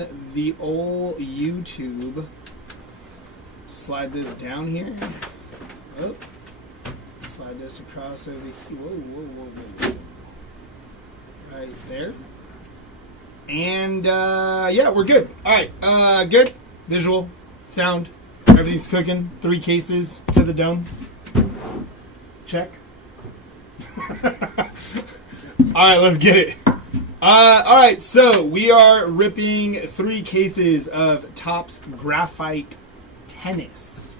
on the old YouTube. Slide this down here. Oh. Slide this across over here. Whoa, whoa, whoa, whoa. Right there. And, yeah, we're good. All right, good. Visual, sound, everything's cooking. 3 cases to the dome. Check. All right, let's get it. All right, so we are ripping 3 cases of Topps Graphite Tennis.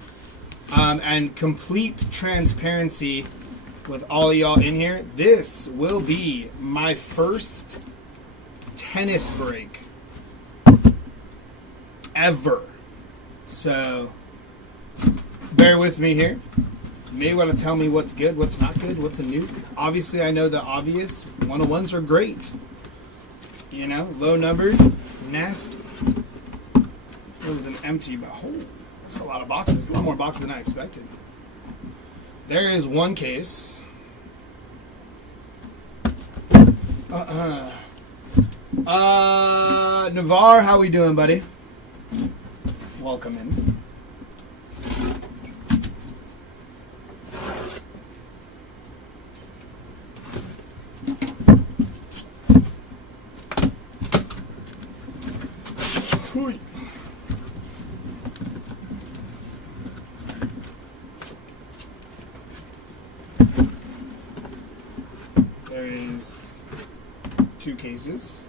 And complete transparency with all of y'all in here. This will be my first tennis break ever. So bear with me here. You may want to tell me what's good, what's not good, what's a nuke. Obviously, I know the obvious. 101s are great. You know, low numbered, nasty. It was an empty, but that's a lot of boxes. A lot more boxes than I expected. There is one case. Navarre, how we doing, buddy? Welcome in. Hui. There is 2 cases.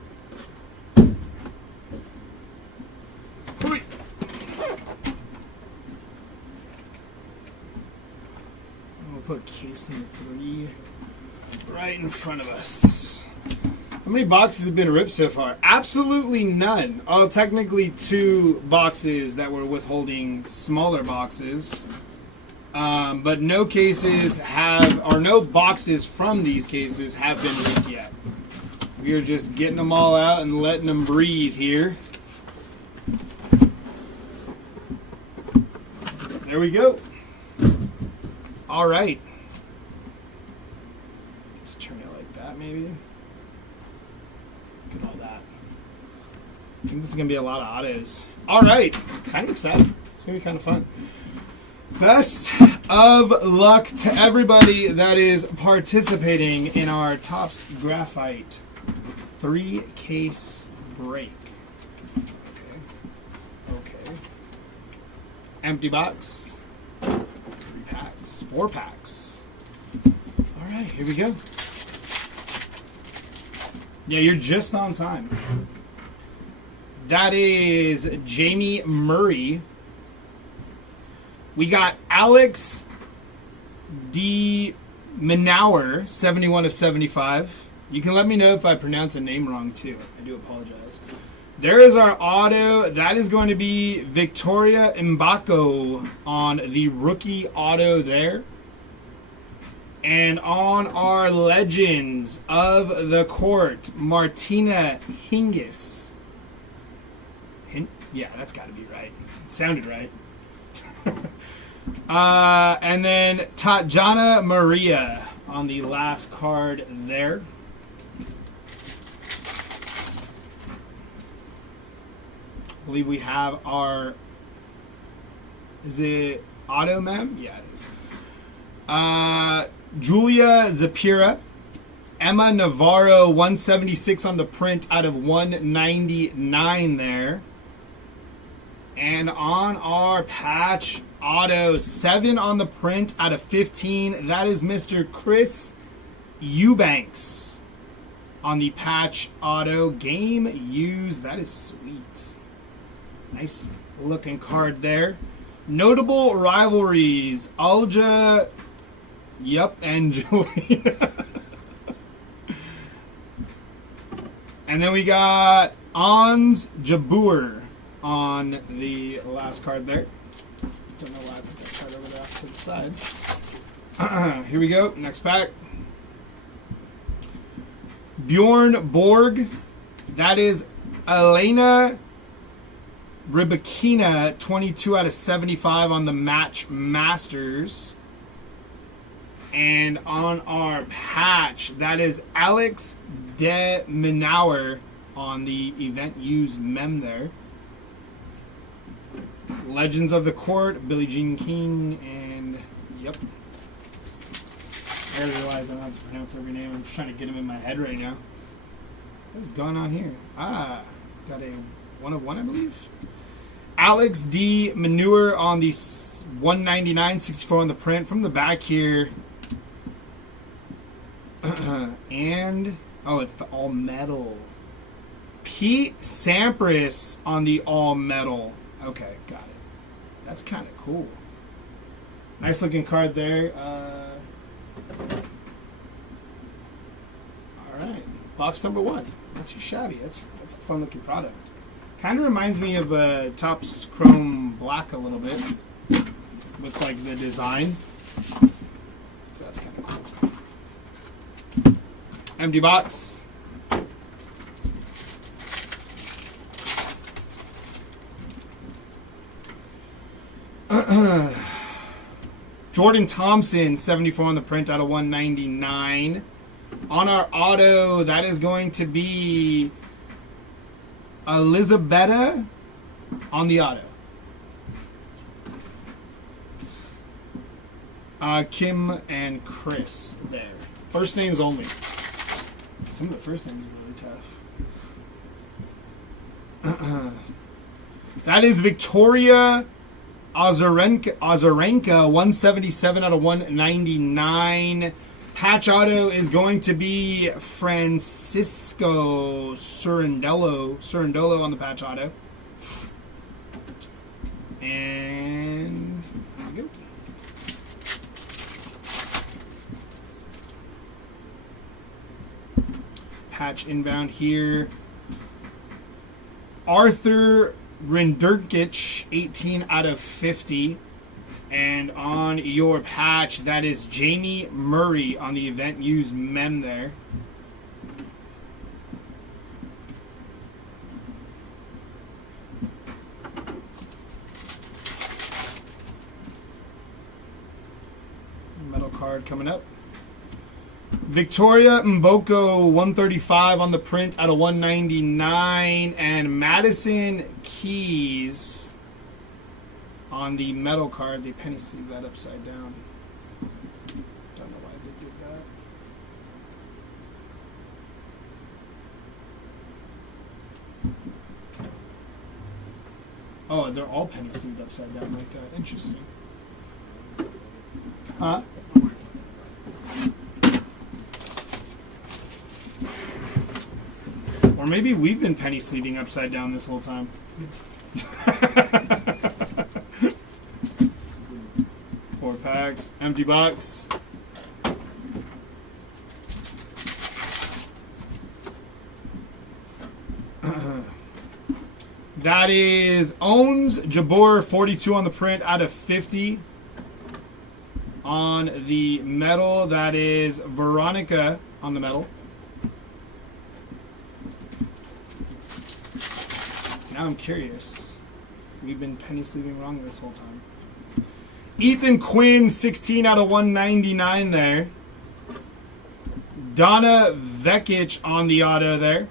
Hui. We'll put case number 3 right in front of us. How many boxes have been ripped so far? Absolutely none. Technically 2 boxes that were withholding smaller boxes. But no cases or no boxes from these cases have been ripped yet. We are just getting them all out and letting them breathe here. There we go. All right. Just turn it like that, maybe. Look at all that. I think this is going to be a lot of autos. All right. Kind of excited. It's going to be kind of fun. Best of luck to everybody that is participating in our Topps Graphite 3-case break. Okay. Empty box. 3 packs. 4 packs. All right, here we go. Yeah, you're just on time. That is Jamie Murray. We got Alex D. Manauer, 71 of 75. You can let me know if I pronounce a name wrong, too. I do apologize. There is our auto. That is going to be Victoria Mbako on the rookie auto there. And on our Legends of the Court, Martina Hingis. Yeah, that's got to be right. It sounded right. And then Tatjana Maria on the last card there. I believe we have our, is it Auto Mem? Yeah, it is. Julia Zapira, Emma Navarro, 176 on the print out of 199 there. And on our patch auto, 7 on the print out of 15. That is Mr. Chris Eubanks on the patch auto. Game used. That is sweet. Nice looking card there. Notable rivalries. Alja, and Juliana. And then we got Ons Jabeur on the last card there. Don't know why I put that card over there off to the side. Here we go. Next pack. Bjorn Borg. That is Elena Rybakina, 22 out of 75 on the Match Masters. And on our patch, that is Alex De Manauer, on the event used mem there. Legends of the Court, Billie Jean King, and yep. I realize I don't have to pronounce every name. I'm just trying to get them in my head right now. What's going on here? Ah, got a 1 of 1, I believe. Alex D. Manure on the 199, 64 on the print. From the back here. And, oh, it's the all metal. Pete Sampras on the all metal. Okay, got it. That's kind of cool. Nice looking card there. All right, box number 1. Not too shabby. That's a fun looking product. Kind of reminds me of Topps Chrome Black a little bit, with like the design. So that's kind of cool. Empty box. Jordan Thompson, 74 on the print out of 199. On our auto, that is going to be Elizabetta on the auto. Kim and Chris there. First names only. Some of the first names are really tough. That is Victoria Azarenka, 177 out of 199. Patch auto is going to be Francisco Surrendolo on the patch auto. And here we go. Patch inbound here. Arthur Rinderkic, 18 out of 50. And on your patch, that is Jamie Murray on the event used mem there. Metal card coming up. Victoria Mboko, 135 on the print out of 199. And Madison Keys on the metal card. They penny sleeve that upside down. Don't know why they did that. Oh, they're all penny sleeved upside down like that. Interesting. Huh? Or maybe we've been penny sleeving upside down this whole time. 4 packs, empty box. That is Owns Jabor, 42 on the print out of 50. On the metal, that is Veronica on the metal. Now I'm curious. We've been penny sleeving wrong this whole time. Ethan Quinn, 16 out of 199 there. Donna Vekic on the auto there.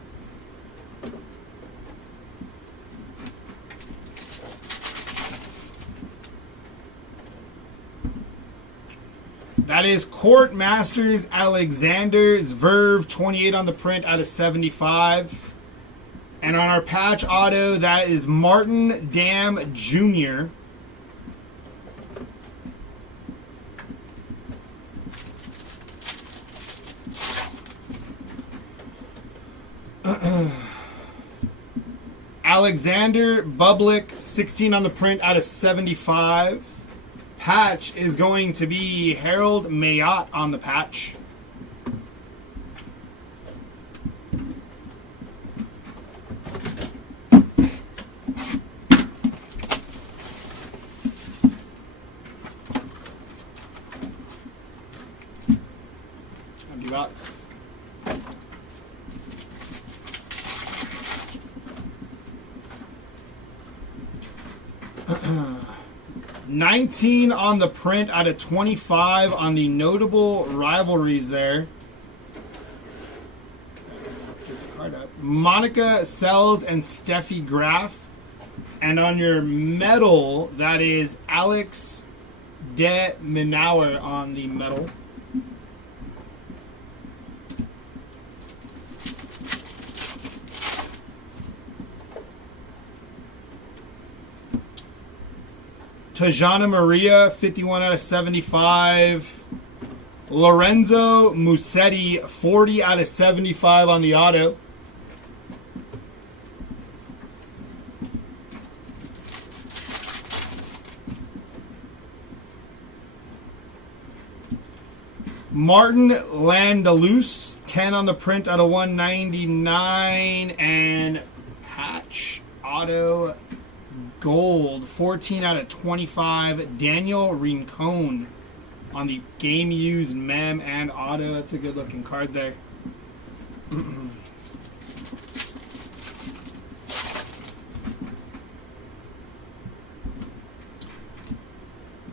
That is Court Masters Alexander Zverev, 28 on the print out of 75. And on our patch auto, that is Martin Dam Jr. Alexander Bublik, 16 on the print out of 75. Patch is going to be Harold Mayotte on the patch. Empty box. 19 on the print out of 25 on the notable rivalries there. Get the card up. Monica Sells and Steffi Graf. And on your metal, that is Alex De Minaur on the metal. Tajana Maria, 51 out of 75. Lorenzo Musetti, 40 out of 75 on the auto. Martin Landalus, 10 on the print out of 199. And patch auto gold, 14 out of 25. Daniel Rincon on the game used mem and auto. That's a good looking card there.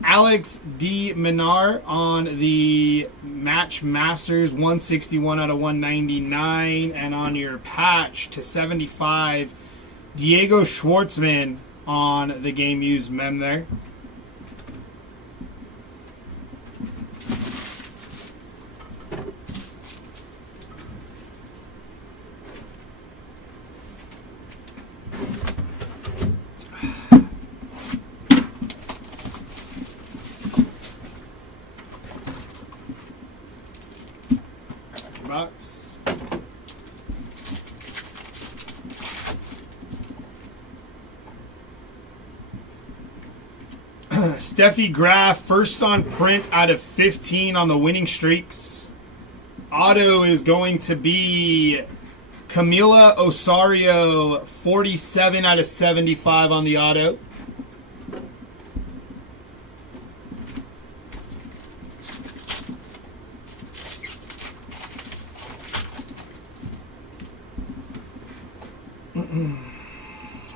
Alex D. Minar on the Match Masters, 161 out of 199. And on your patch to 75, Diego Schwartzman on the game used mem there. Box. Steffi Graf, first on print out of 15 on the winning streaks. Auto is going to be Camila Osario, 47 out of 75 on the auto.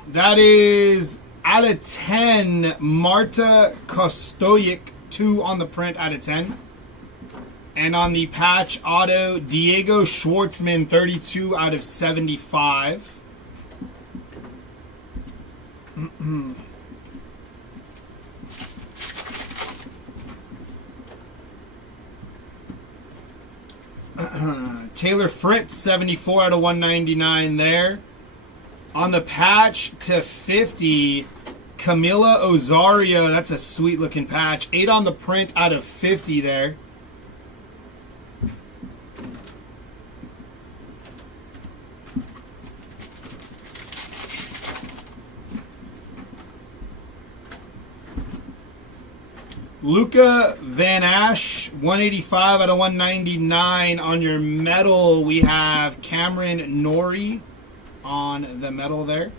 That is out of 10, Marta Kostojic, 2 on the print out of 10. And on the patch auto, Diego Schwartzman, 32 out of 75. Taylor Fritz, 74 out of 199 there. On the patch to 50, Camila Osario. That's a sweet looking patch. 8 on the print out of 50 there. Luca Van Ash, 185 out of 199. On your metal, we have Cameron Norrie on the metal there.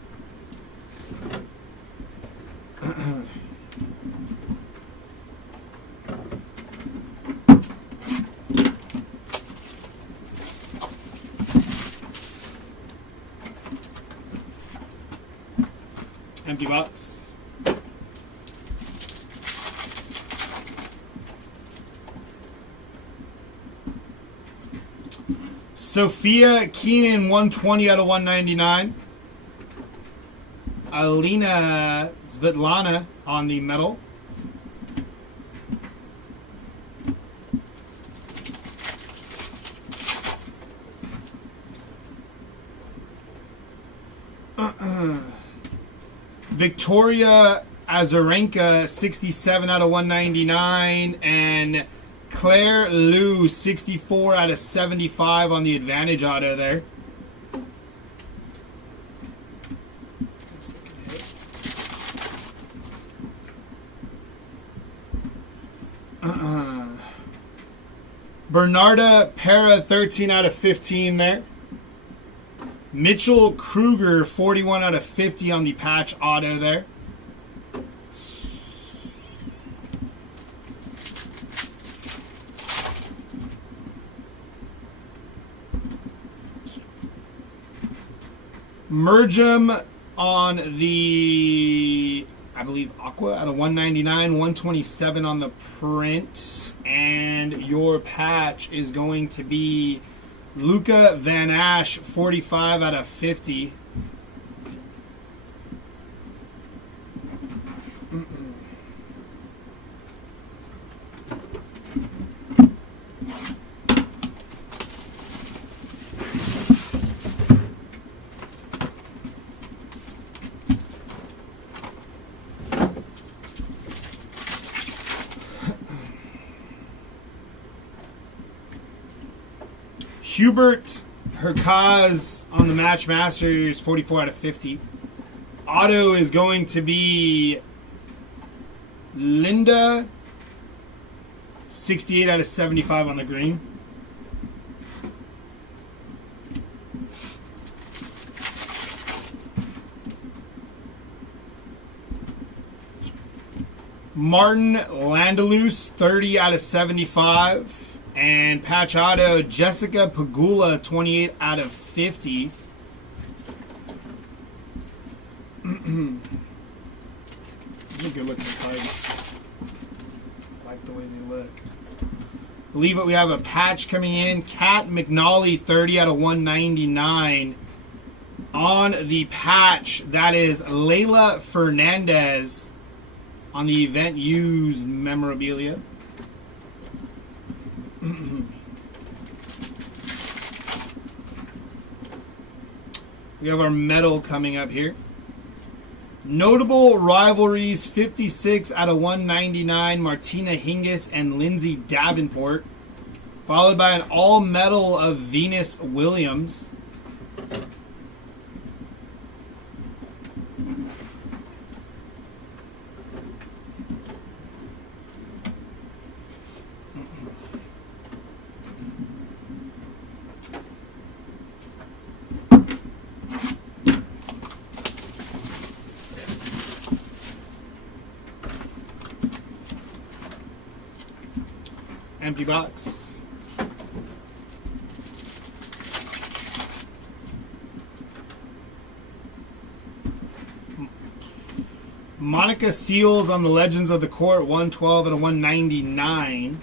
Empty box. Sophia Keenan, 120 out of 199. Alina Svetlana on the metal. Victoria Azarenka, 67 out of 199. And Claire Liu, 64 out of 75 on the advantage auto there. Bernarda Pera, 13 out of 15 there. Mitchell Kruger, 41 out of 50 on the patch auto there. Mergem on the, I believe, Aqua out of 199, 127 on the print. And your patch is going to be Luca Van Ash, 45 out of 50. Hubert Herkaz on the Match Masters, 44 out of 50. Auto is going to be Linda, 68 out of 75 on the green. Martin Landelus, 30 out of 75. And patch auto, Jessica Pagula, 28 out of 50. These are good looking cards. I like the way they look. Believe it, we have a patch coming in. Kat McNally, 30 out of 199. On the patch, that is Layla Fernandez on the event used memorabilia. We have our medal coming up here. Notable rivalries, 56 out of 199, Martina Hingis and Lindsay Davenport. Followed by an all-medal of Venus Williams. Empty box. Monica Seals on the Legends of the Court, 112 out of 199.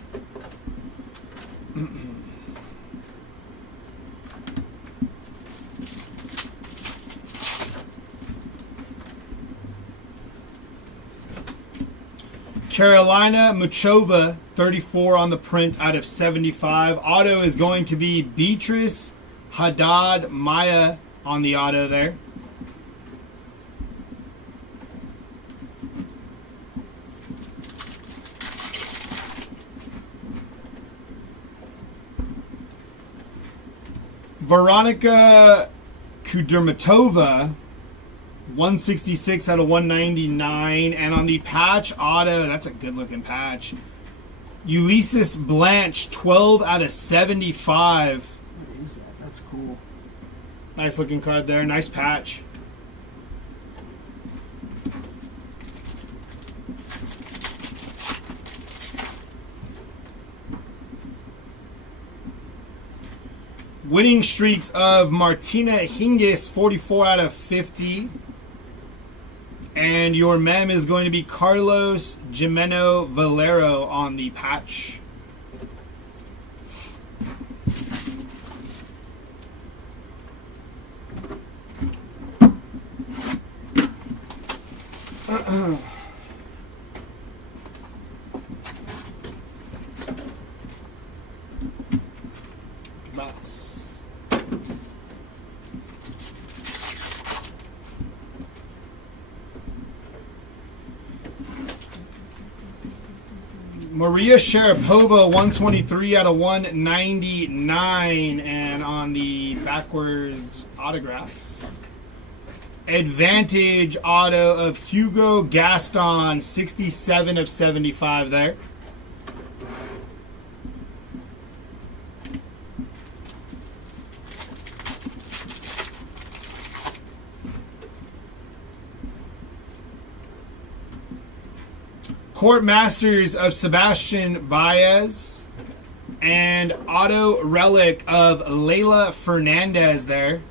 Carolina Muchova, 34 on the print out of 75. Auto is going to be Beatrice Haddad Maya on the auto there. Veronica Kudermatova, 166 out of 199. And on the patch auto, that's a good looking patch. Ulysses Blanche, 12 out of 75. What is that? That's cool. Nice looking card there. Nice patch. Winning streaks of Martina Hingis, 44 out of 50. And your mem is going to be Carlos Jimeno Valero on the patch. Box. Maria Sharapova, 123 out of 199. And on the backwards autograph, Advantage auto of Hugo Gaston, 67 of 75 there. Court Masters of Sebastian Baez. And auto relic of Layla Fernandez there.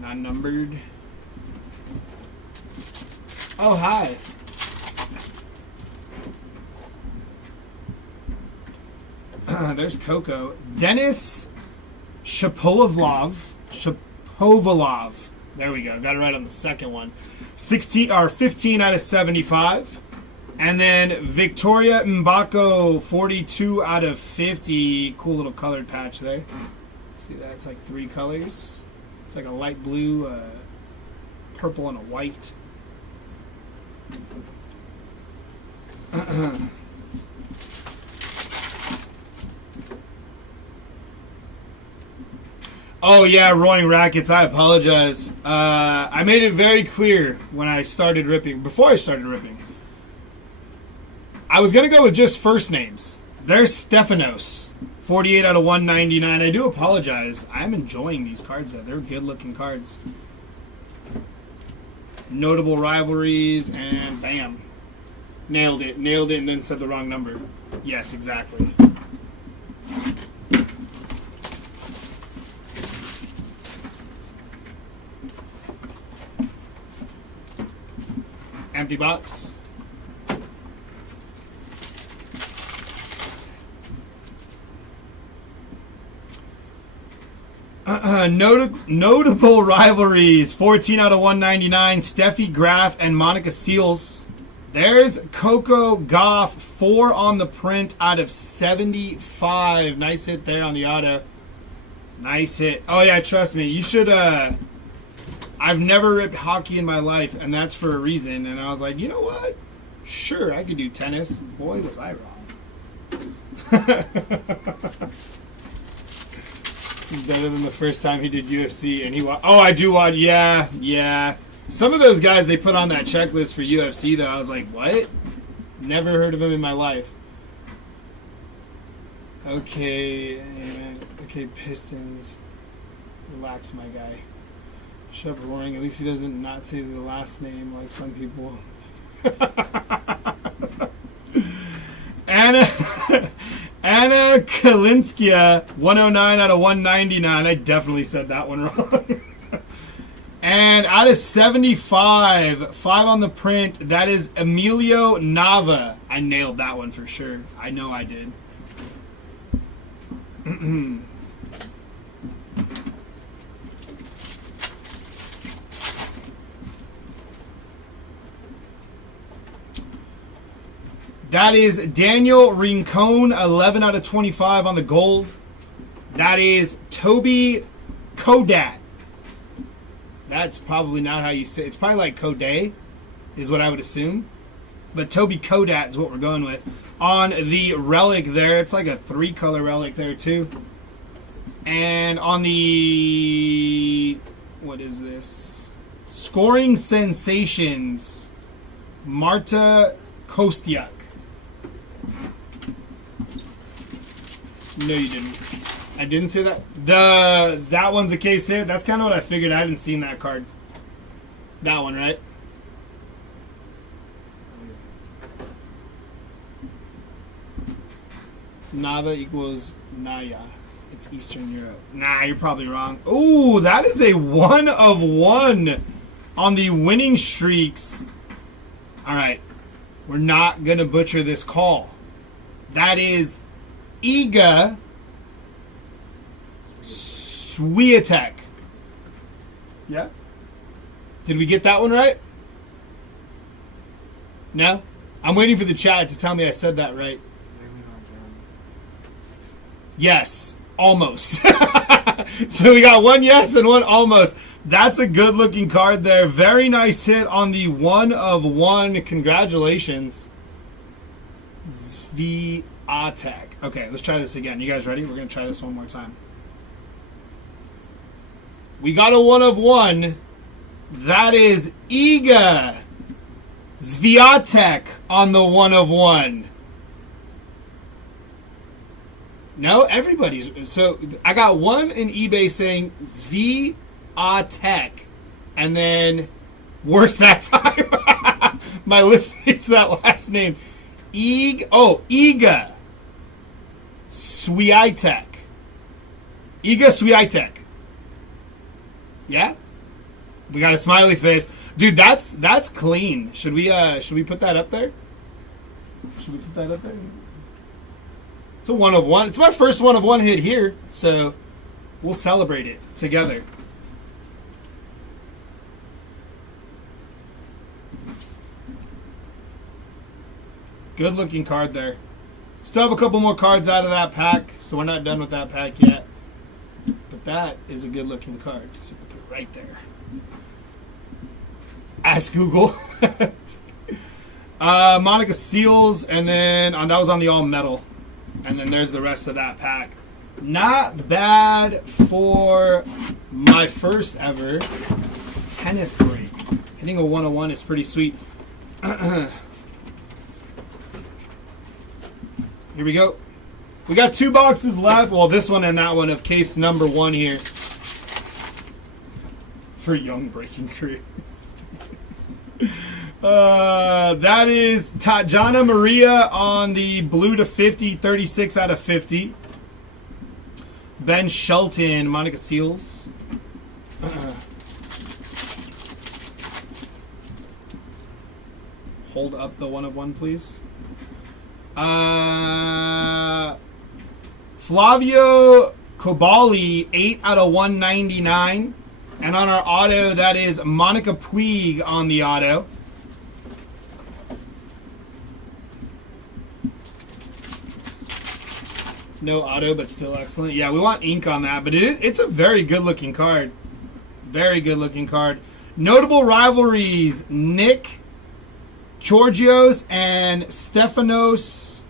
Not numbered. Oh, hi. There's Coco. Dennis Shapovalov. There we go. Got it right on the second one. 15 out of 75. And then Victoria Mbako, 42 out of 50. Cool little colored patch there. See that? It's like 3 colors. It's like a light blue, purple, and a white. Oh yeah, Roaring Rackets, I apologize. I made it very clear when I started ripping, before I started ripping. I was going to go with just first names. There's Stefanos, 48 out of 199. I do apologize. I'm enjoying these cards though. They're good looking cards. Notable rivalries, and bam. Nailed it, and then said the wrong number. Yes, exactly. Empty box. Notable rivalries. 14 out of 199. Steffi Graf and Monica Seals. There's Coco Gauff. 4 on the print out of 75. Nice hit there on the auto. Nice hit. Oh yeah, trust me. You should... I've never ripped hockey in my life, and that's for a reason. And I was like, you know what? Sure, I could do tennis. Boy, was I wrong. Better than the first time he did UFC, and he oh, I do watch. Yeah. Some of those guys they put on that checklist for UFC, though, I was like, what? Never heard of him in my life. Okay, Pistons. Relax, my guy. Shut up, Roaring. At least he doesn't not say the last name like some people. Anna Kalinskia, 109 out of 199. I definitely said that one wrong. And out of 75, 5 on the print, that is Emilio Nava. I nailed that one for sure. I know I did. That is Daniel Rincon, 11 out of 25 on the gold. That is Toby Kodat. That's probably not how you say it. It's probably like Koday is what I would assume. But Toby Kodat is what we're going with. On the relic there, it's like a 3-color relic there too. And on the... what is this? Scoring Sensations. Marta Kostiak. No, you didn't. I didn't say that. That one's a case hit. That's kind of what I figured. I hadn't seen that card. That one, right? Nava equals Naya. It's Eastern Europe. Nah, you're probably wrong. Ooh, that is a 1 of 1 on the winning streaks. All right. We're not going to butcher this call. That is Iga Swiatek. Yeah? Did we get that one right? No? I'm waiting for the chat to tell me I said that right. Yes. Almost. So we got one yes and one almost. That's a good looking card there. Very nice hit on the 1 of 1. Congratulations. Swiatek. Okay, let's try this again. You guys ready? We're going to try this one more time. We got a 1 of 1. That is Iga Swiatek on the 1 of 1. No, everybody's. So I got one in eBay saying Swiatek, and then worse that time. My list hates that last name. Iga Swiatek. Iga Swiatek. Yeah? We got a smiley face. Dude, that's clean. Should we put that up there? Should we put that up there? It's a 1 of 1. It's my first 1 of 1 hit here, so we'll celebrate it together. Good looking card there. Still have a couple more cards out of that pack, so we're not done with that pack yet. But that is a good looking card. So we'll put it right there. Ask Google. Monica Seals, and then that was on the all metal. And then there's the rest of that pack. Not bad for my first ever tennis break. Hitting a 101 is pretty sweet. Here we go. We got 2 boxes left. Well, this one and that one of case number 1 here. For young breaking careers. That is Tatjana Maria on the blue to 50, 36 out of 50. Ben Shelton, Monica Seals. Hold up the 1 of 1, please. Flavio Kobali, 8 out of 199. And on our auto, that is Monica Puig on the auto. No auto, but still excellent. Yeah, we want ink on that, but it's a very good-looking card. Very good-looking card. Notable rivalries, Nick Georgios and Stefanos.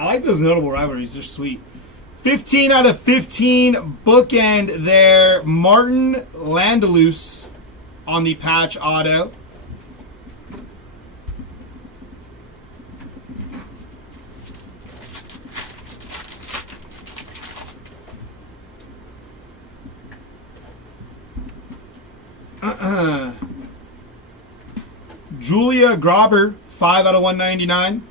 I like those notable rivalries. They're sweet. 15 out of 15 bookend there. Martin Landalus on the patch auto. Julia Grauber, 5 out of 199.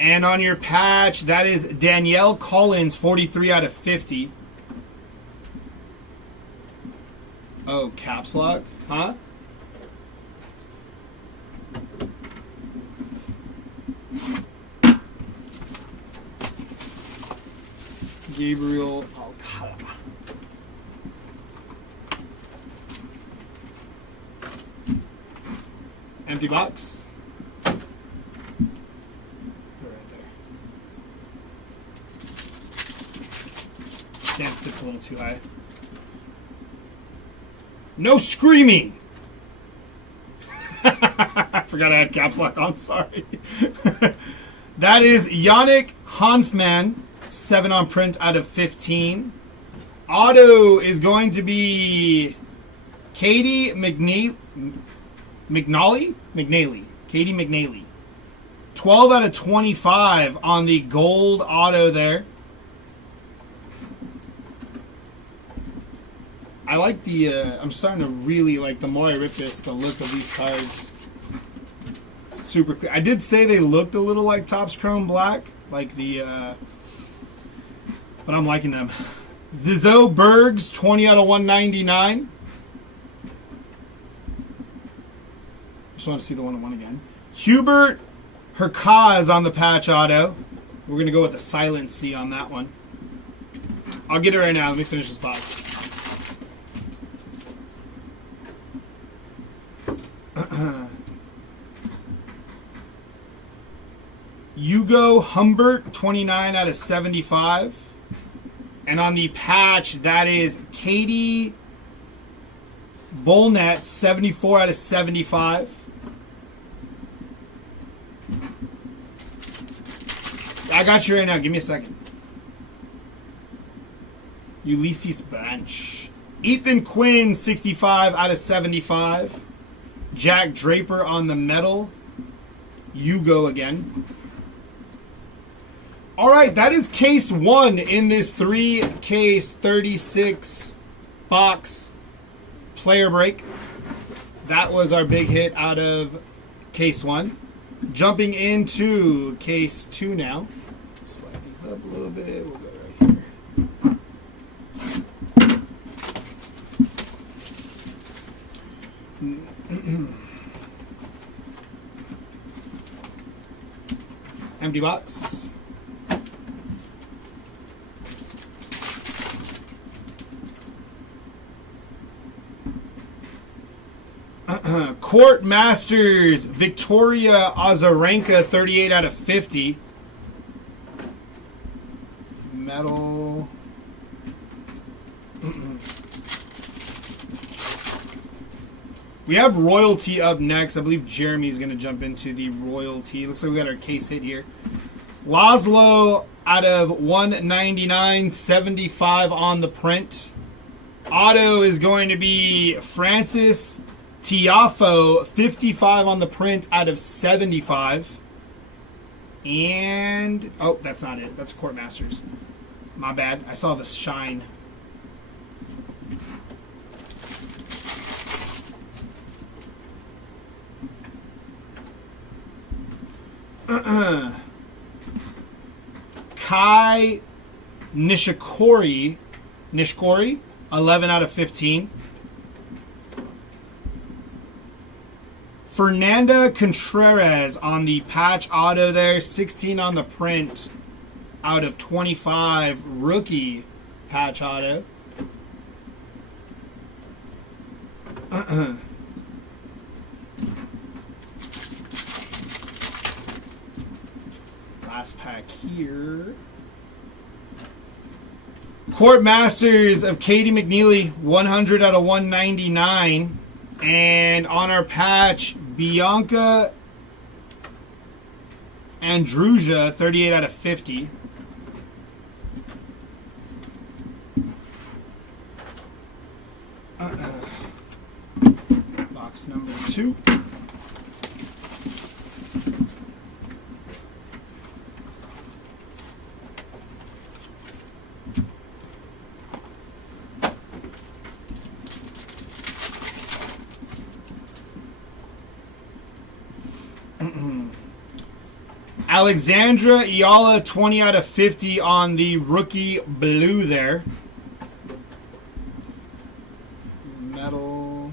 And on your patch, that is Danielle Collins, 43 out of 50. Oh, caps lock? Huh? Gabriel Alcala. Empty box. Right there. Stand sits a little too high. No screaming! I forgot I had caps lock on, sorry. That is Yannick Hanfman, 7 on print out of 15. Auto is going to be Katie McNally. Katie McNally. 12 out of 25 on the gold auto there. I like the, I'm starting to really like, the more I rip this, the look of these cards. Super clear. I did say they looked a little like Topps Chrome Black, like the, but I'm liking them. Zizzo Bergs, 20 out of 199. Just want to see the 1-on-1 again. Hubert Herkaz on the patch auto. We're going to go with a silent C on that one. I'll get it right now. Let me finish this box. Hugo Humbert, 29 out of 75. And on the patch, that is Katie Volnet, 74 out of 75. I got you right now. Give me a second. Ulysses Branch. Ethan Quinn, 65 out of 75. Jack Draper on the metal. Hugo again. All right, that is case 1 in this 3-case 36 box player break. That was our big hit out of case 1. Jumping into case 2 now. Slide these up a little bit. We'll go right here. Empty Empty box. Court Masters, Victoria Azarenka, 38 out of 50. Metal. We have Royalty up next. I believe Jeremy's going to jump into the Royalty. Looks like we got our case hit here. Laszlo out of 199, 75 on the print. Auto is going to be Francis Tiafo, 55 on the print out of 75. And, oh, that's not it. That's Court Masters. My bad. I saw the shine. Kai Nishikori, 11 out of 15. Fernanda Contreras on the patch auto there, 16 on the print out of 25. Rookie patch auto. Last pack here. Court Masters of Katie McNeely, 100 out of 199. And on our patch, Bianca Andruja, 38 out of 50. Box number 2. Alexandra Iala, 20 out of 50 on the rookie blue there. Metal.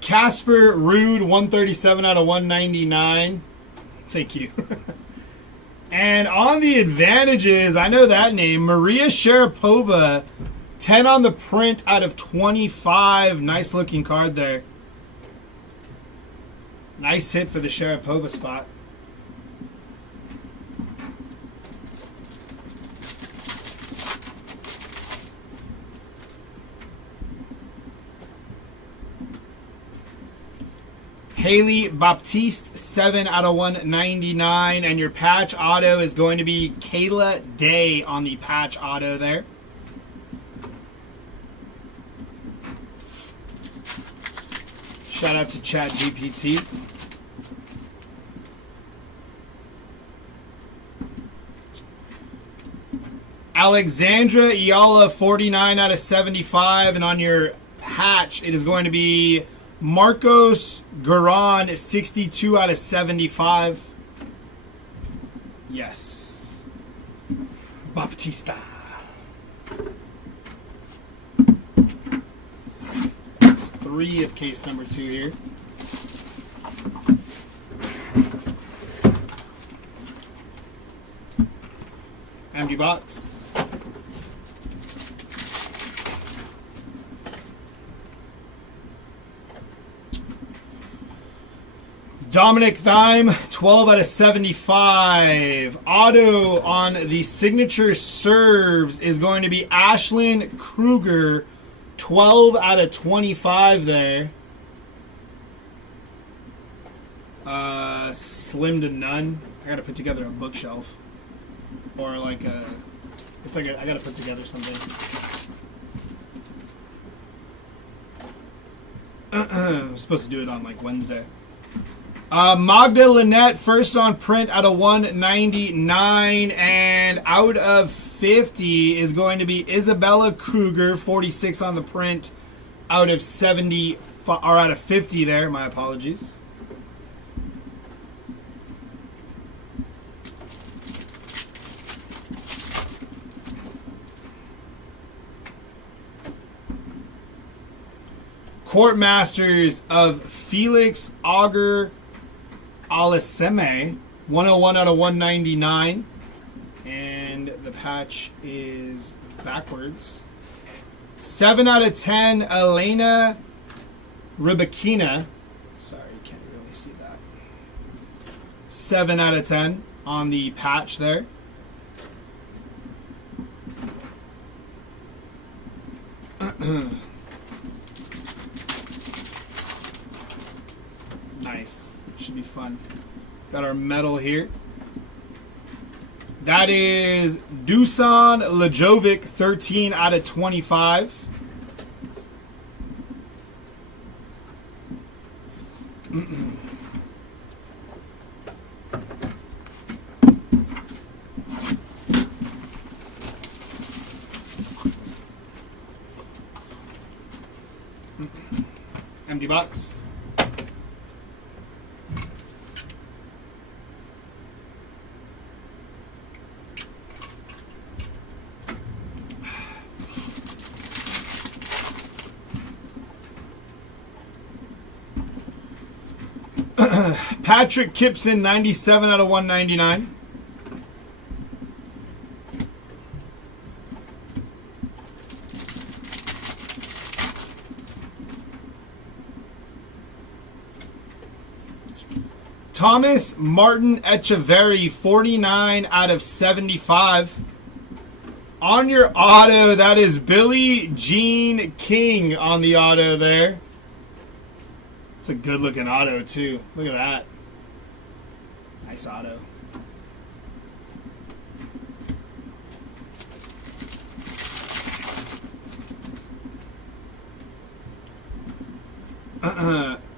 Casper Ruud, 137 out of 199. Thank you. And on the advantages, I know that name, Maria Sharapova, 10 on the print out of 25. Nice looking card there. Nice hit for the Sharapova spot. Haley Baptiste, 7 out of 199. And your patch auto is going to be Kayla Day on the patch auto there. Shout out to ChatGPT. Alexandra Iala, 49 out of 75. And on your patch, it is going to be Marcos Garan, 62 out of 75. Yes. Baptista. Box 3 of case number 2 here. Empty box. Dominic Thime, 12 out of 75. Auto on the signature serves is going to be Ashlyn Kruger, 12 out of 25 there. Slim to none. I gotta put together a bookshelf. Or like a... It's like I gotta put together something. I'm supposed to do it on like Wednesday. Magda Lynette, first on print out of 199, and out of 50 is going to be Isabella Kruger, 46 on the print, out of 70 or out of 50 there. My apologies. Court Masters of Felix Auger Aliseme, 101 out of 199. And the patch is backwards. 7 out of 10, Elena Rybakina. Sorry, you can't really see that. 7 out of 10 on the patch there. Nice. Should be fun. Got our medal here. That is Dusan Lajovic, 13 out of 25. Empty box. Patrick Kipson, 97 out of 199. Thomas Martin Echeverry, 49 out of 75. On your auto, that is Billie Jean King on the auto there. It's a good looking auto too. Look at that. Nice auto.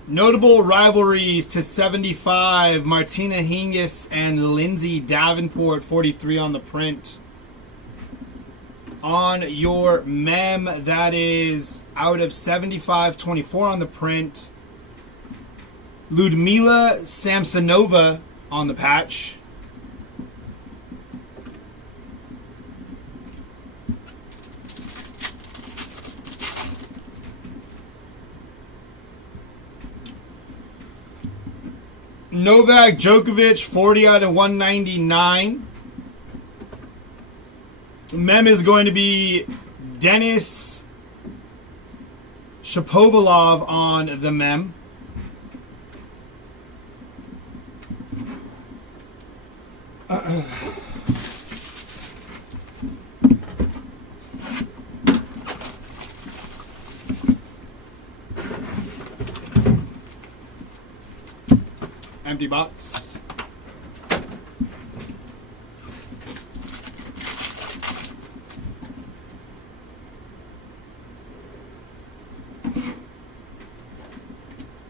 Notable rivalries to 75. Martina Hingis and Lindsay Davenport, 43 on the print. On your mem, that is out of 75, 24 on the print. Ludmila Samsonova on the patch. Novak Djokovic, 40 out of 199. Mem is going to be Denis Shapovalov on the mem. Empty box.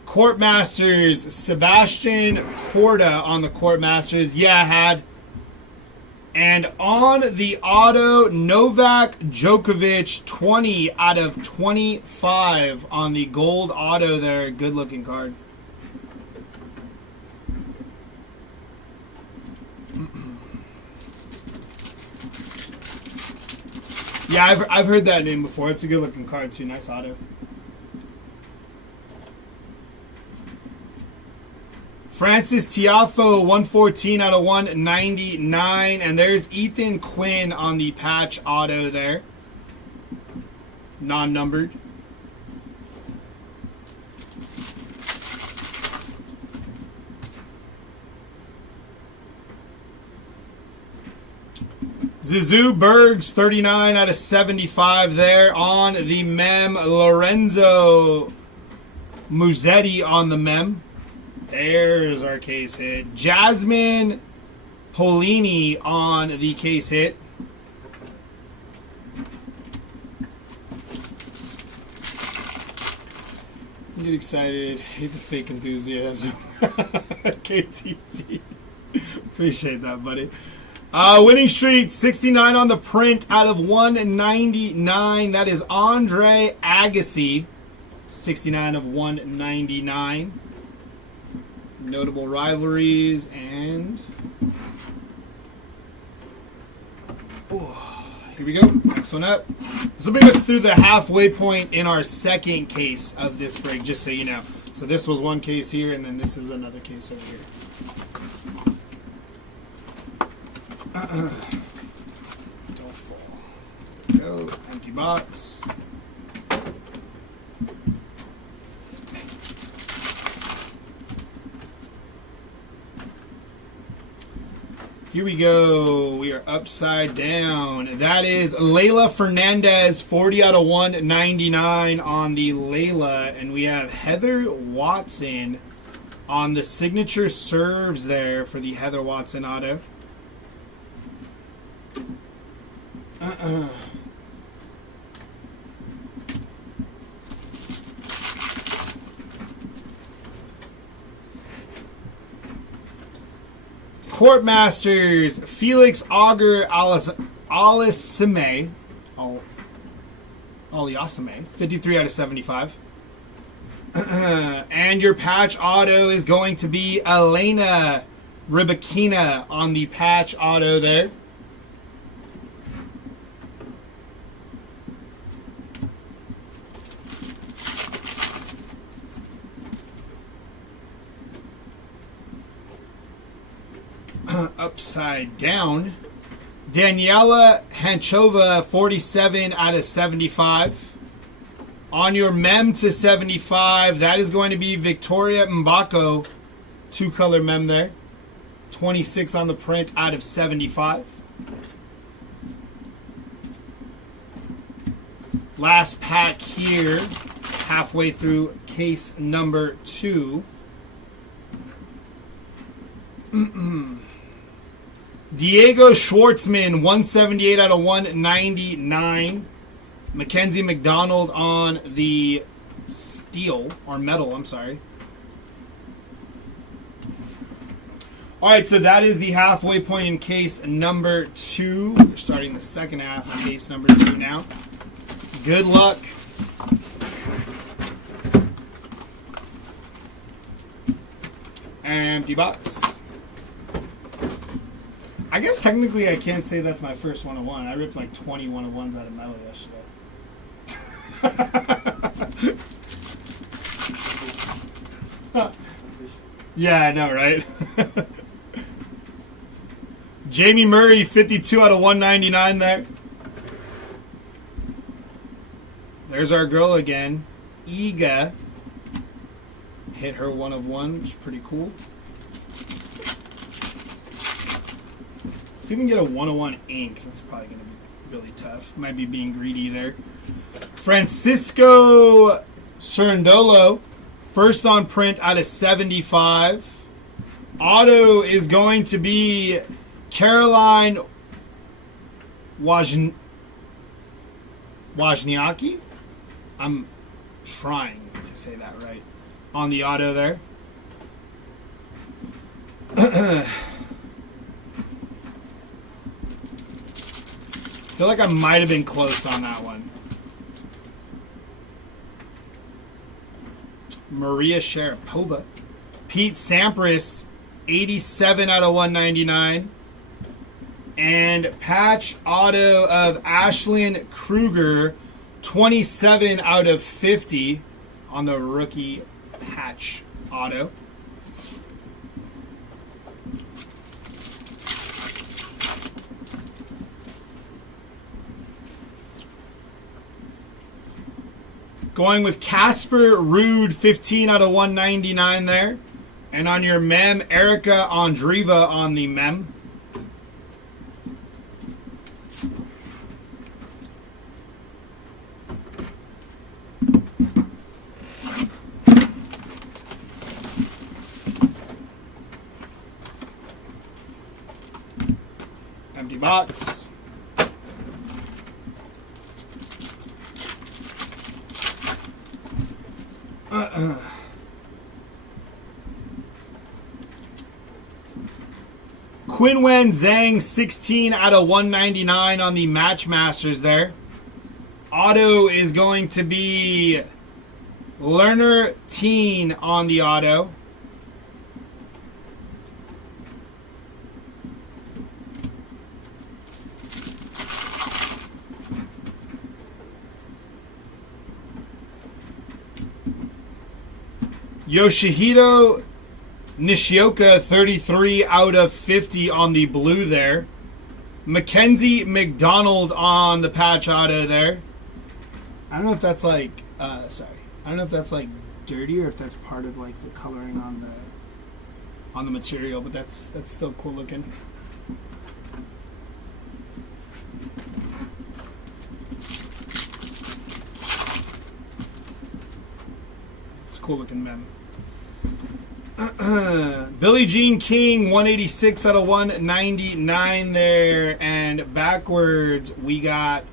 Court Masters, Sebastian Corda on the Court Masters. Yeah, I had. And on the auto, Novak Djokovic, 20 out of 25 on the gold auto there. Good looking card. Yeah, I've heard that name before. It's a good looking card too. Nice auto. Francis Tiafoe, 114 out of 199. And there's Ethan Quinn on the patch auto there. Non-numbered. Zizou Bergs, 39 out of 75 there on the mem. Lorenzo Musetti on the mem. There's our case hit. Jasmine Polini on the case hit. Get excited. Hate the fake enthusiasm. KTV. Appreciate that, buddy. Winning streak, 69 on the print out of 199. That is Andre Agassi. 69 of 199. Notable rivalries and... Oh, here we go. Next one up. This will bring us through the halfway point in our second case of this break, just so you know. So this was one case here, and then this is another case over here. Don't fall. There we go. Empty box. Here we go. We are upside down. That is Layla Fernandez, 40 out of 199 on the Layla. And we have Heather Watson on the signature serves there for the Heather Watson auto. Court Masters, Felix Auger Aliasime, 53 out of 75. And your patch auto is going to be Elena Rybakina on the patch auto there. Upside down, Daniela Hanchova, 47 out of 75. On your mem to 75, that is going to be Victoria Mbako, two-color mem there. 26 on the print out of 75. Last pack here, halfway through case number 2. Diego Schwartzman, 178 out of 199. Mackenzie McDonald on the steel, or metal, I'm sorry. All right, so that is the halfway point in case number 2. We're starting the second half of case number 2 now. Good luck. Empty box. I guess technically I can't say that's my first 101. I ripped like 20 101s out of metal yesterday. Yeah, I know, right? Jamie Murray, 52 out of 199 there. There's our girl again. Iga. Hit her 1 of 1, which is pretty cool. See if we can get a 101 ink. That's probably going to be really tough. Might be being greedy there. Francisco Cerundolo, first on print out of 75. Auto is going to be Caroline Wozniacki. I'm trying to say that right. On the auto there. I feel like I might have been close on that one. Maria Sharapova. Pete Sampras, 87 out of 199. And patch auto of Ashlyn Kruger, 27 out of 50 on the rookie patch auto. Going with Casper Ruud, 15 out of 199 there. And on your mem, Erica Andreeva on the mem. Empty box. Qinwen Zhang, 16 out of 199 on the Match Masters there. Auto is going to be Lerner Teen on the auto. Yoshihito Nishioka, 33 out of 50 on the blue there. Mackenzie McDonald on the patch auto there. I don't know if that's like, I don't know if that's like dirty or if that's part of like the coloring on the material, but that's still cool looking. It's a cool looking mem. Billie Jean King, 186 out of 199 there. And backwards, we got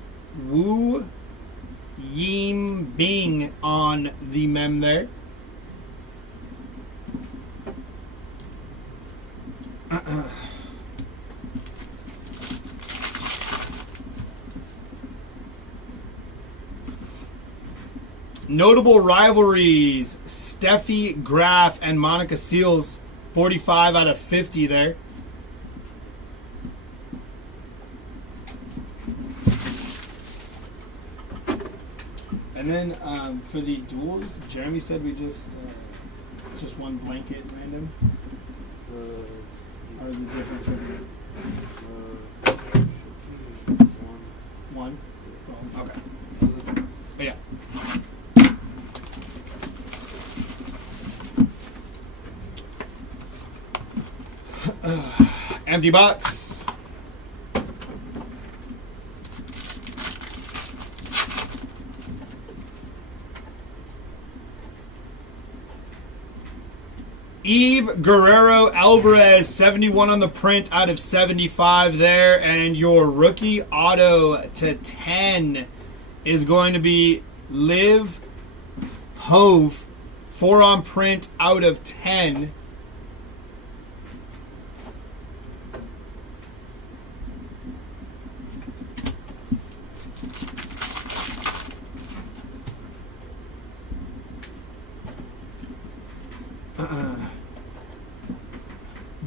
Wu Yim Bing on the mem there. Notable rivalries, Steffi Graf and Monica Seals, 45 out of 50 there. And then for the duels, Jeremy said we just, it's just one blanket random. Or is it different for the... One? Oh, okay. But yeah. Empty box. Eve Guerrero Alvarez, 71 on the print out of 75 there. And your rookie auto to 10 is going to be Liv Hove, 4 on print out of 10.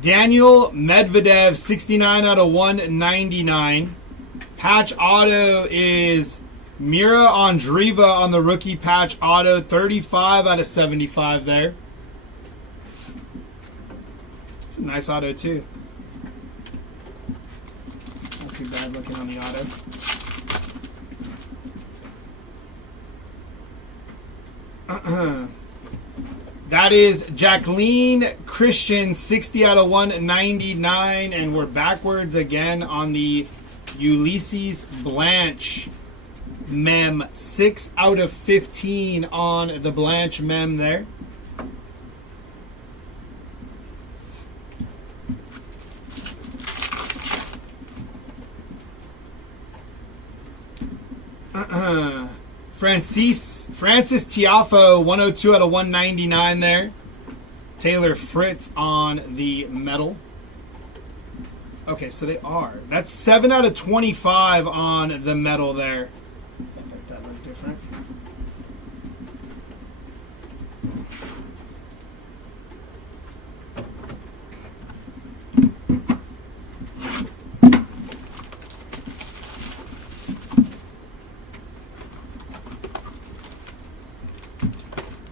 Daniel Medvedev, 69 out of 199. Patch auto is Mira Andreeva on the rookie patch auto, 35 out of 75 there. Nice auto too. Not too bad looking on the auto. That is Jacqueline Christian, 60 out of 199. And we're backwards again on the Ulysses Blanche mem. 6 out of 15 on the Blanche mem there. Francis Tiafo, 102 out of 199 there. Taylor Fritz on the metal. Okay, so they are. That's 7 out of 25 on the metal there. That looked different.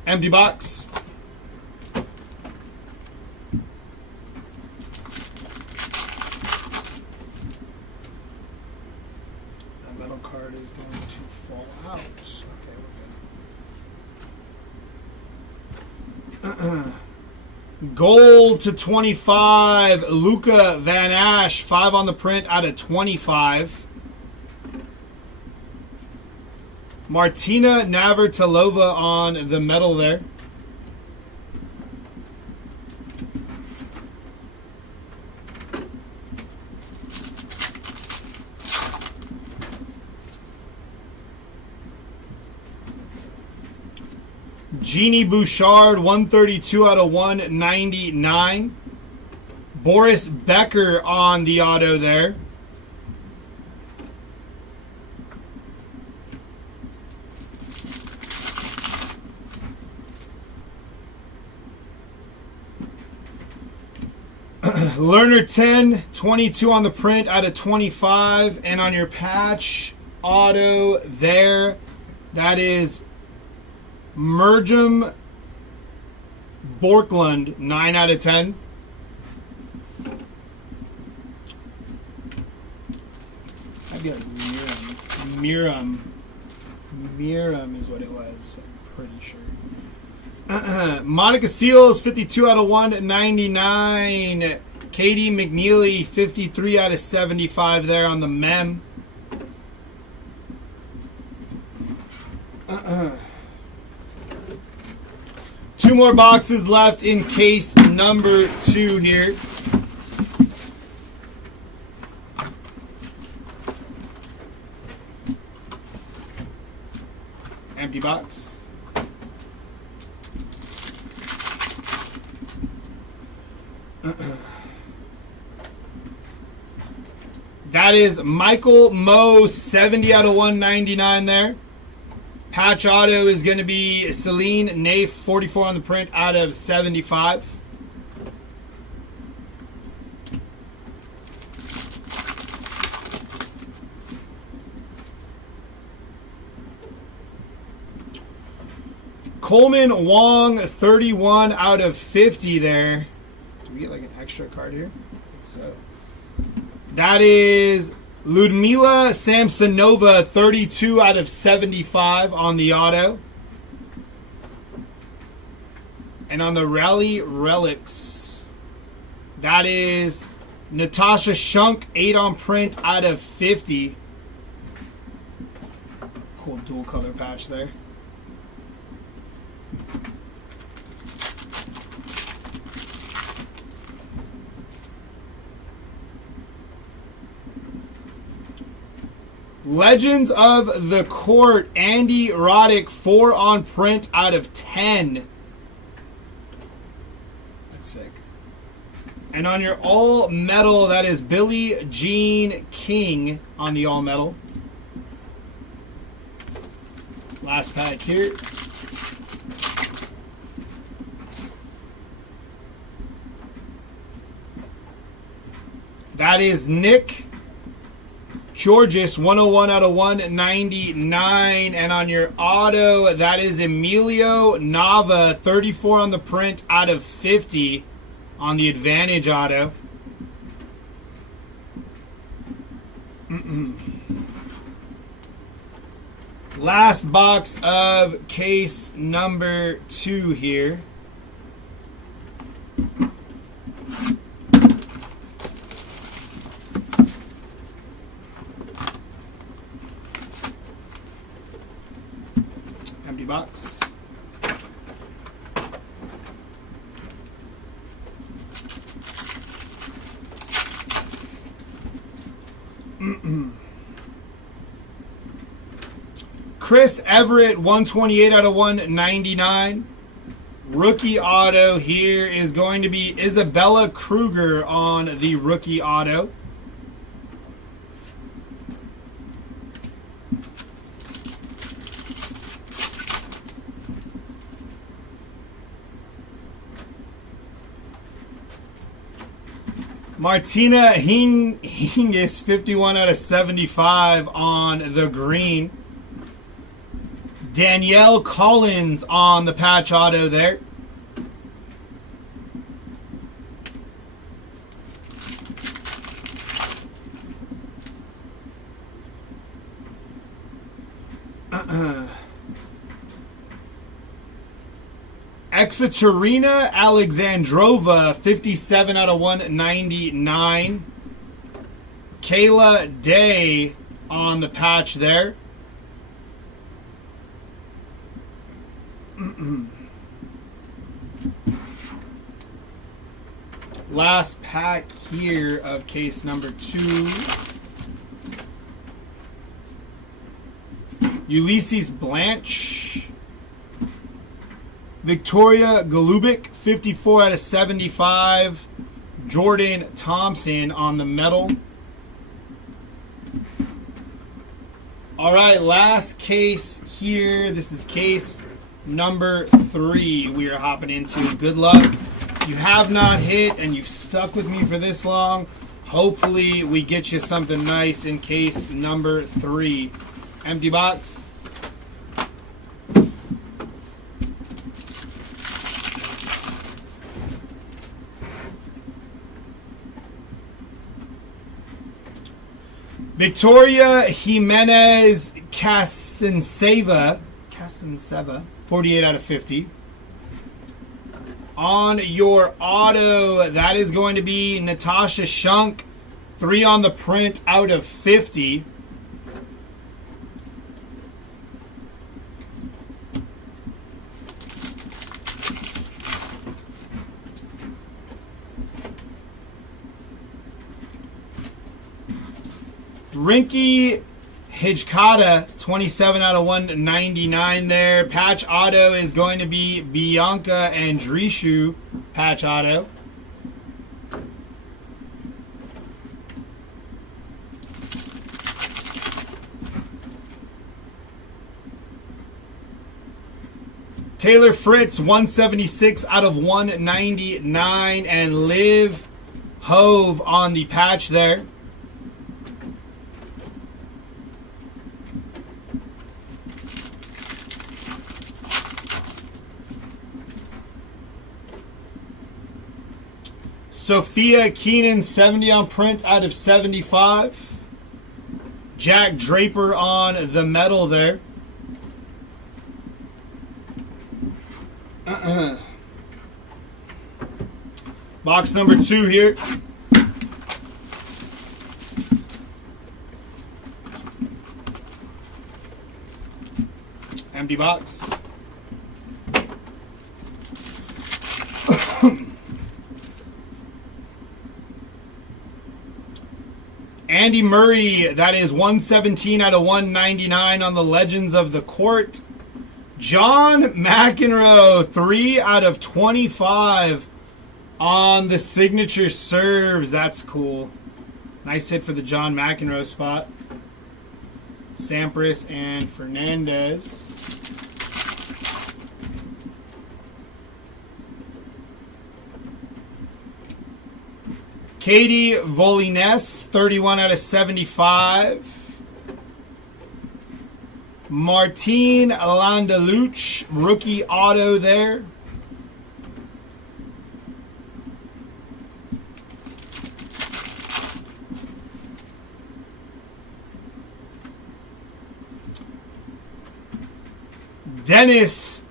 Empty box. That metal card is going to fall out. Okay, we're good. Gold to 25. Luca Van Ash, 5 on the print out of 25. Martina Navratilova on the metal there. Jeannie Bouchard, 132 out of 199. Boris Becker on the auto there. Lerner 10, 22 on the print out of 25. And on your patch auto there, that is Merjam Borklund, 9 out of 10. I'd be like Miram is what it was. I'm pretty sure. Monica Seals, 52 out of 199. Katie McNeely, 53 out of 75 there on the mem. Two more boxes left in case number 2 here. Empty box. That is Michael Moe, 70 out of 199 there. Patch auto is going to be Celine Naif, 44 on the print out of 75. Coleman Wong, 31 out of 50 there. Do we get like an extra card here? So that is Ludmila Samsonova, 32 out of 75 on the auto. And on the Rally Relics, that is Natasha Shunk, 8 on print out of 50. Cool dual color patch there. Legends of the Court, Andy Roddick, 4 on print out of 10. That's sick. And on your all metal, that is Billie Jean King on the all metal. Last pack here. That is Nick Georges, 101 out of 199. And on your auto, that is Emilio Nava, 34 on the print out of 50 on the Advantage auto. Last box of case number 2 here. Empty box. Chris Everett, 128 out of 199. Rookie auto here is going to be Isabella Kruger on the rookie auto. Martina Hingis, 51 out of 75 on the green. Danielle Collins on the patch auto there. Ekaterina Alexandrova, 57 out of 199. Kayla Day on the patch there. Last pack here of case number 2. Ulysses Blanche. Victoria Golubik, 54 out of 75. Jordan Thompson on the metal. All right, last case here. This is case number 3 we are hopping into. Good luck. If you have not hit and you've stuck with me for this long, hopefully we get you something nice in case number 3. Empty box. Victoria Jimenez Casanseva, 48 out of 50. On your auto, that is going to be Natasha Shunk, 3 on the print out of 50. Rinky Hijkata, 27 out of 199 there. Patch auto is going to be Bianca Andreescu, patch auto. Taylor Fritz, 176 out of 199. And Liv Hove on the patch there. Sophia Keenan, 70 on print out of 75. Jack Draper on the metal there. Box number 2 here. Empty box. Andy Murray, that is 117 out of 199 on the Legends of the Court. John McEnroe, 3 out of 25 on the signature serves. That's cool. Nice hit for the John McEnroe spot. Sampras and Fernandez. Katie Volines, 31 out of 75. Martine Landaluch, rookie auto there. Dennis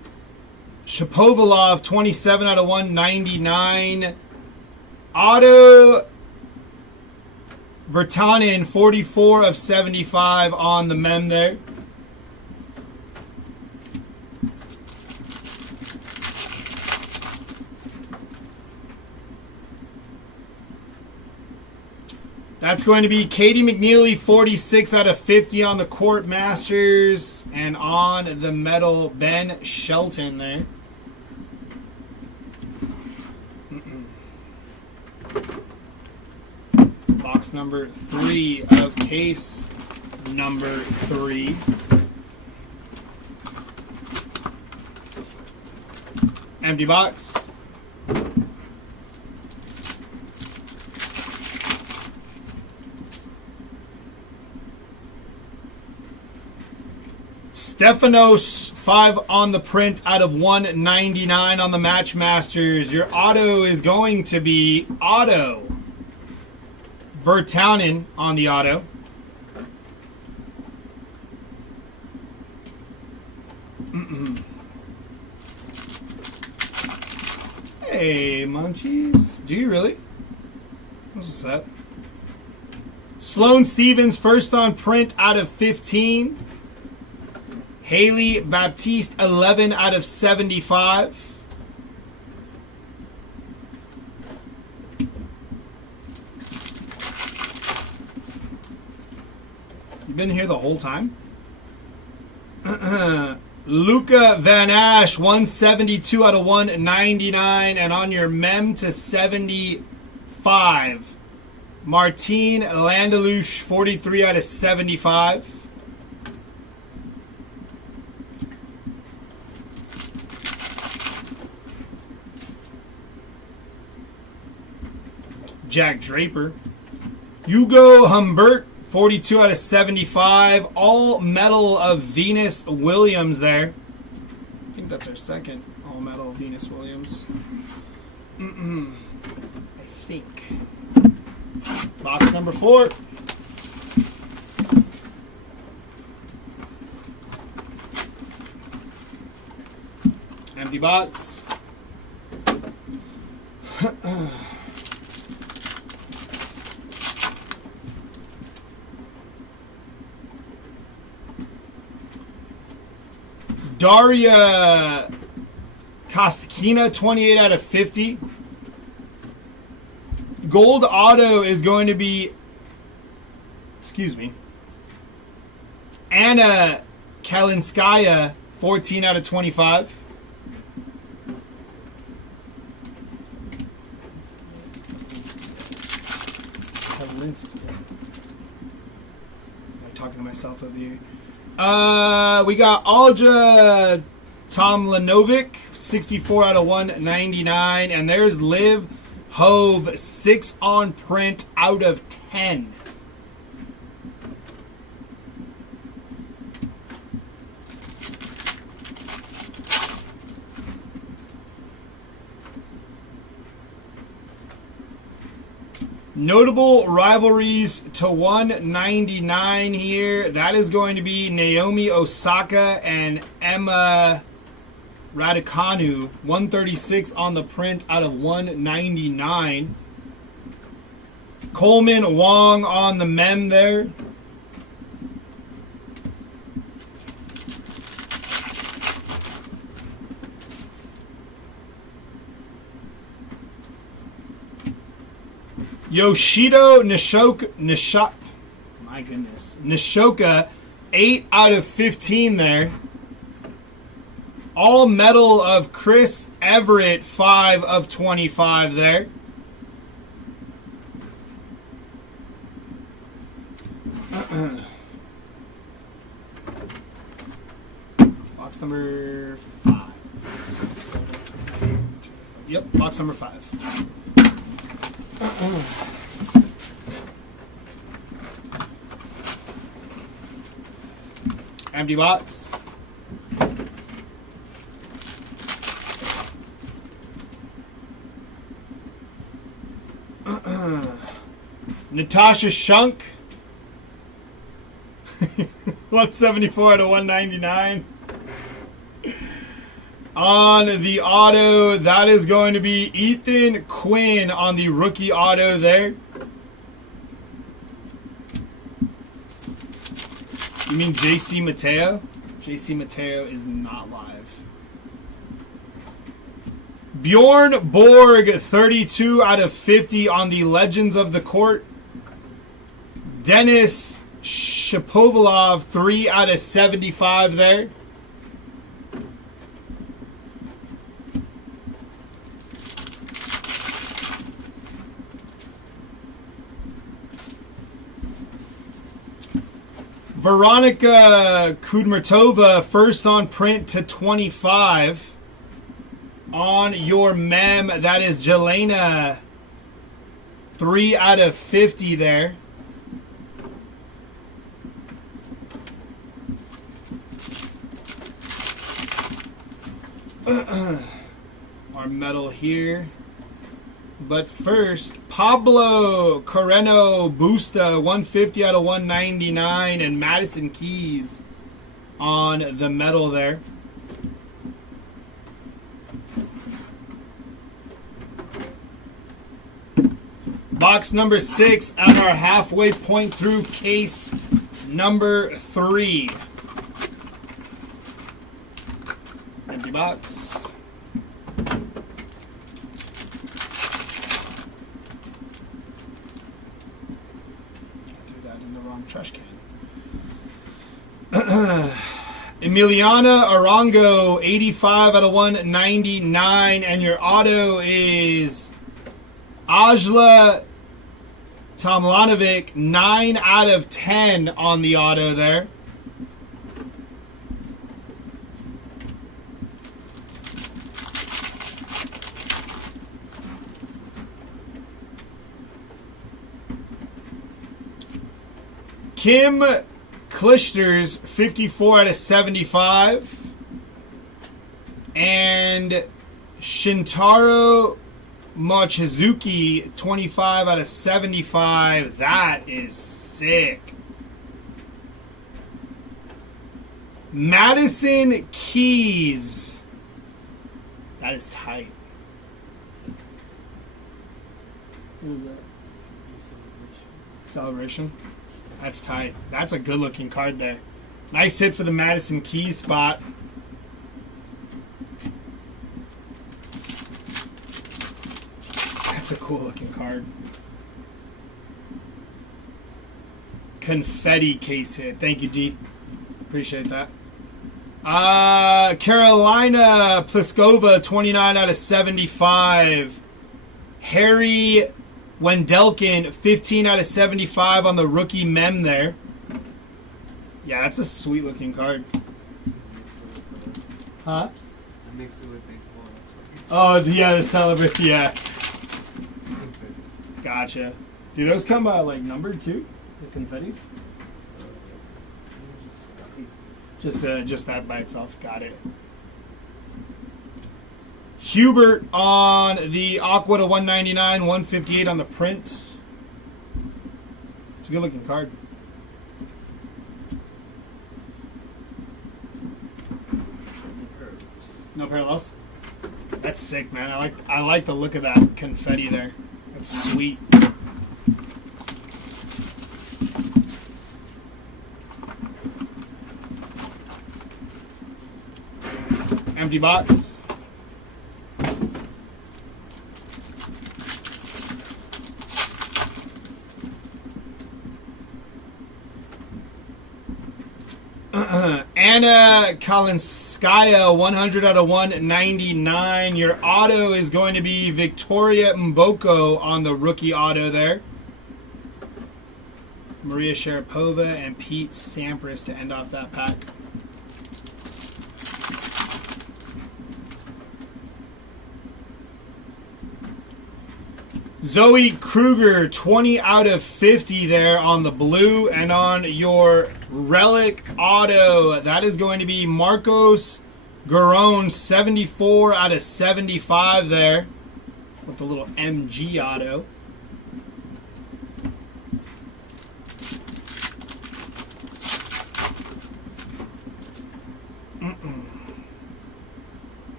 Shapovalov, 27 out of 199. Auto Vertanen, 44 of 75 on the mem there. That's going to be Katie McNeely, 46 out of 50 on the Court Masters. And on the metal, Ben Shelton there. Box number 3 of case number 3. Empty box. Stefanos, 5 on the print out of 199 on the Match Masters. Your auto is going to be Auto Vertanen on the auto. Hey, Munchies. Do you really? What's up? Sloane Stevens, first on print out of 15. Haley Baptiste, 11 out of 75. You've been here the whole time? Luca Van Ash, 172 out of 199. And on your mem to 75. Martine Landaluch, 43 out of 75. Jack Draper. Hugo Humbert, 42 out of 75. All metal of Venus Williams there. I think that's our second all metal Venus Williams. I think. Box number 4. Empty box. Daria Kostkina, 28 out of 50. Gold auto is going to be, excuse me, Anna Kalinskaya, 14 out of 25. Am I talking to myself over here? We got Alja Tomljanovic, 64 out of 199. And there's Liv Hove, 6 on print out of 10. Notable rivalries to 199 here. That is going to be Naomi Osaka and Emma Raducanu. 136 on the print out of 199. Coleman Wong on the mem there. Yoshido Nishoka, 8 out of 15 there. All metal of Chris Everett, 5 of 25 there. Box number 5. 6, 7, 8. Yep, box number 5. Empty box. Natasha Shunk. 174 out of 199. On the auto, that is going to be Ethan Quinn on the rookie auto there. You mean JC Mateo? JC Mateo is not live. Bjorn Borg, 32 out of 50 on the Legends of the Court. Dennis Shapovalov, 3 out of 75 there. Veronica Kudmertova, first on print to 25. On your mem, that is Jelena. 3 out of 50 there. Our medal here. But first, Pablo Carreno Busta, 150 out of 199, and Madison Keys on the medal there. Box number 6 at our halfway point through case number 3. Empty box. Trash can. Emiliana Arango, 85 out of 199, and your auto is Ajla Tomljanovic, 9 out of 10 on the auto there. Kim Clijsters, 54 out of 75. And Shintaro Mochizuki, 25 out of 75. That is sick. Madison Keys, That is tight. What is that? Celebration. That's tight. That's a good looking card there. Nice hit for the Madison Keys spot. That's a cool looking card. Confetti case hit. Thank you, D. Appreciate that. Carolina Pliskova, 29 out of 75. Harry Wendelkin, 15 out of 75 on the rookie mem there. Yeah, that's a sweet looking card. Huh? I mixed it with baseball. That's right. Oh, yeah, the celebration. Yeah. Gotcha. Do those come like numbered too? The confettis? Just that by itself. Got it. Hubert on the Aqua to 199, 158 on the print. It's a good looking card. No parallels. That's sick, man. I like the look of that confetti there. That's sweet. Empty box. Anna Kalinskaya, 100 out of 199. Your auto is going to be Victoria Mboko on the rookie auto there. Maria Sharapova and Pete Sampras to end off that pack. Zoe Kruger, 20 out of 50 there on the blue. And on your relic auto, that is going to be Marcos Garone, 74 out of 75 there. With the little MG auto.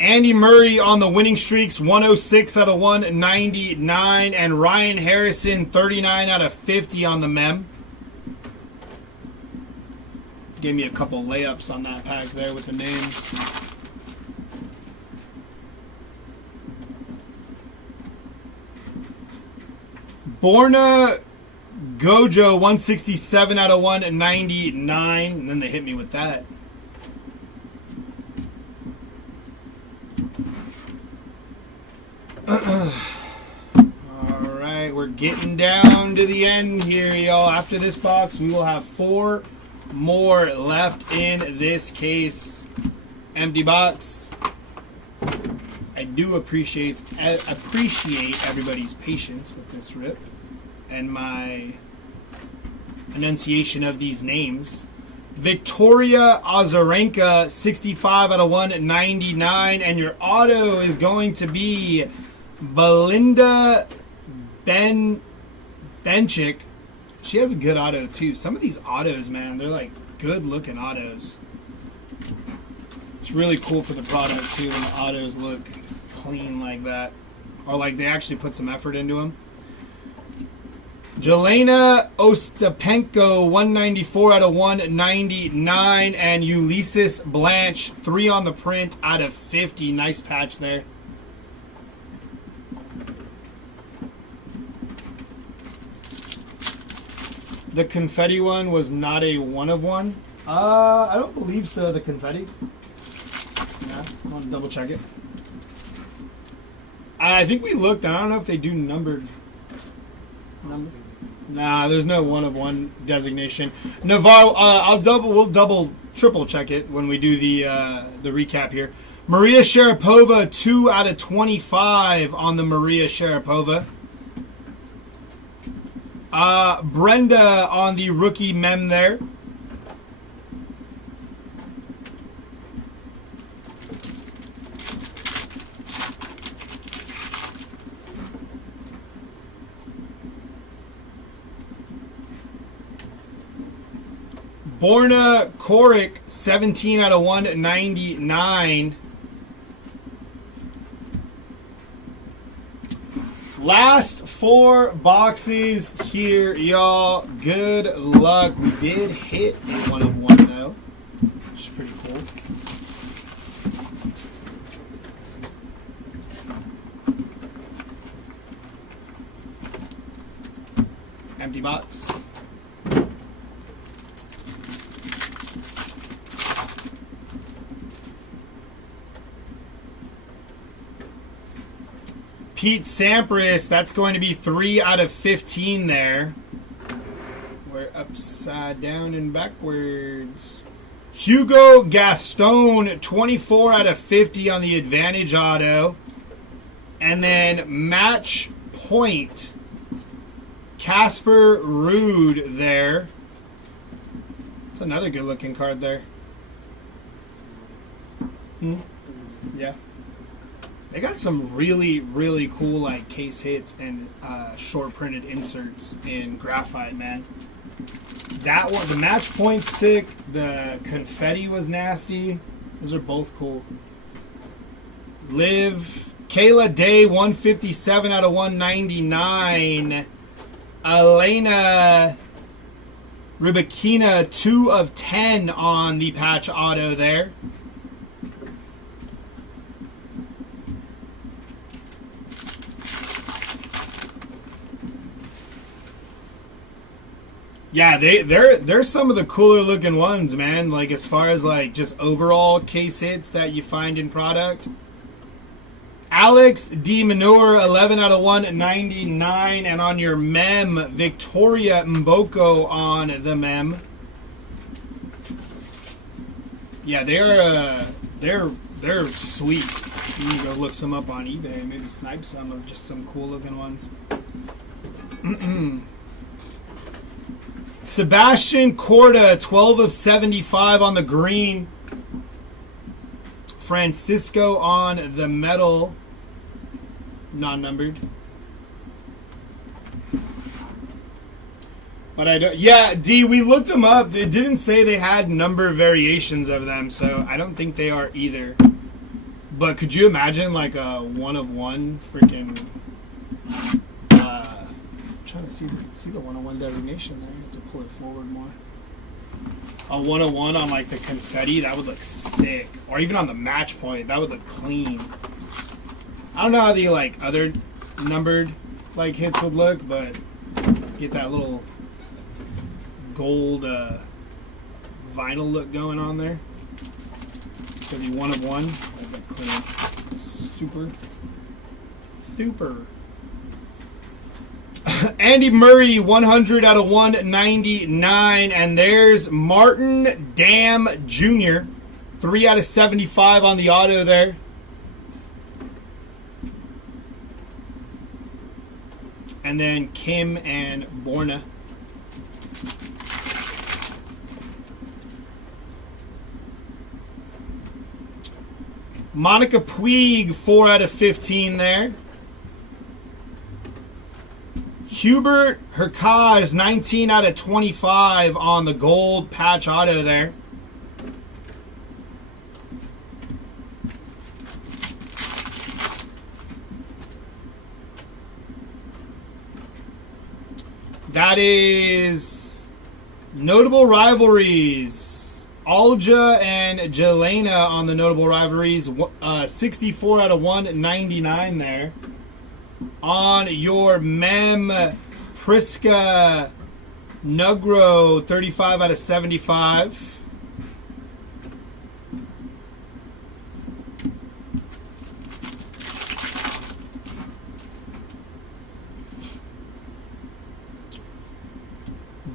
Andy Murray on the winning streaks, 106 out of 199. And Ryan Harrison, 39 out of 50 on the mem. Gave me a couple layups on that pack there with the names. Borna Gojo, 167 out of 199. And then they hit me with that. Alright, we're getting down to the end here, y'all. After this box, we will have 4 more left in this case. Empty box. I do appreciate everybody's patience with this rip and my enunciation of these names. Victoria Azarenka, 65 out of 199. And your auto is going to be Belinda Benchik. She has a good auto too. Some of these autos, man, they're like good looking autos. It's really cool for the product too when the autos look clean like that. Or like they actually put some effort into them. Jelena Ostapenko, 194 out of 199. And Ulysses Blanche, 3 on the print out of 50. Nice patch there. The confetti one was not a 1 of 1. I don't believe so, the confetti. Yeah, I want to double check it. I think we looked, and I don't know if they do numbered. Nah, there's no 1 of 1 designation. Navarro, we'll double, triple check it when we do the recap here. Maria Sharapova, 2 out of 25 on the Maria Sharapova. Brenda on the rookie mem there. Borna Koric, 17 out of 199. Last 4 boxes here, y'all. Good luck. We did hit a 1 of 1 though, which is pretty cool. Empty box. Pete Sampras, that's going to be 3 out of 15 there. We're upside down and backwards. Hugo Gaston, 24 out of 50 on the Advantage Auto. And then Match Point, Casper Ruud there. That's another good looking card there. Yeah. They got some really, really cool like case hits and short printed inserts in Graphite, man. That one, the Match Point's sick. The confetti was nasty. Those are both cool. Liv, Kayla Day, 157 out of 199. Elena Rybakina, 2 of 10 on the patch auto there. Yeah, they're some of the cooler looking ones, man. Like as far as like just overall case hits that you find in product. Alex D. Manure, 11 out of 199, and on your mem, Victoria Mboko on the mem. Yeah, they're sweet. You need to go look some up on eBay, maybe snipe some of just some cool looking ones. Sebastian Corda, 12 of 75 on the green. Francisco on the metal, non-numbered. But I don't. Yeah, D, we looked them up. It didn't say they had number variations of them, so I don't think they are either. But could you imagine like a 1 of 1 freaking? Trying to see if we can see the 1 of 1 designation there. You have to pull it forward more. A 1 of 1 on like the confetti, that would look sick. Or even on the Match Point, that would look clean. I don't know how the like other numbered like hits would look, but get that little gold vinyl look going on there. It's gonna be 1 of 1. That'd look clean. Super. Andy Murray, 100 out of 199. And there's Martin Dam Jr., 3 out of 75 on the auto there. And then Kim and Borna. Monica Puig, 4 out of 15 there. Hubert Hurkacz, 19 out of 25 on the gold patch auto there. That is notable rivalries. Alja and Jelena on the notable rivalries. 64 out of 199 there. On your mem, Priska Nugro, 35 out of 75.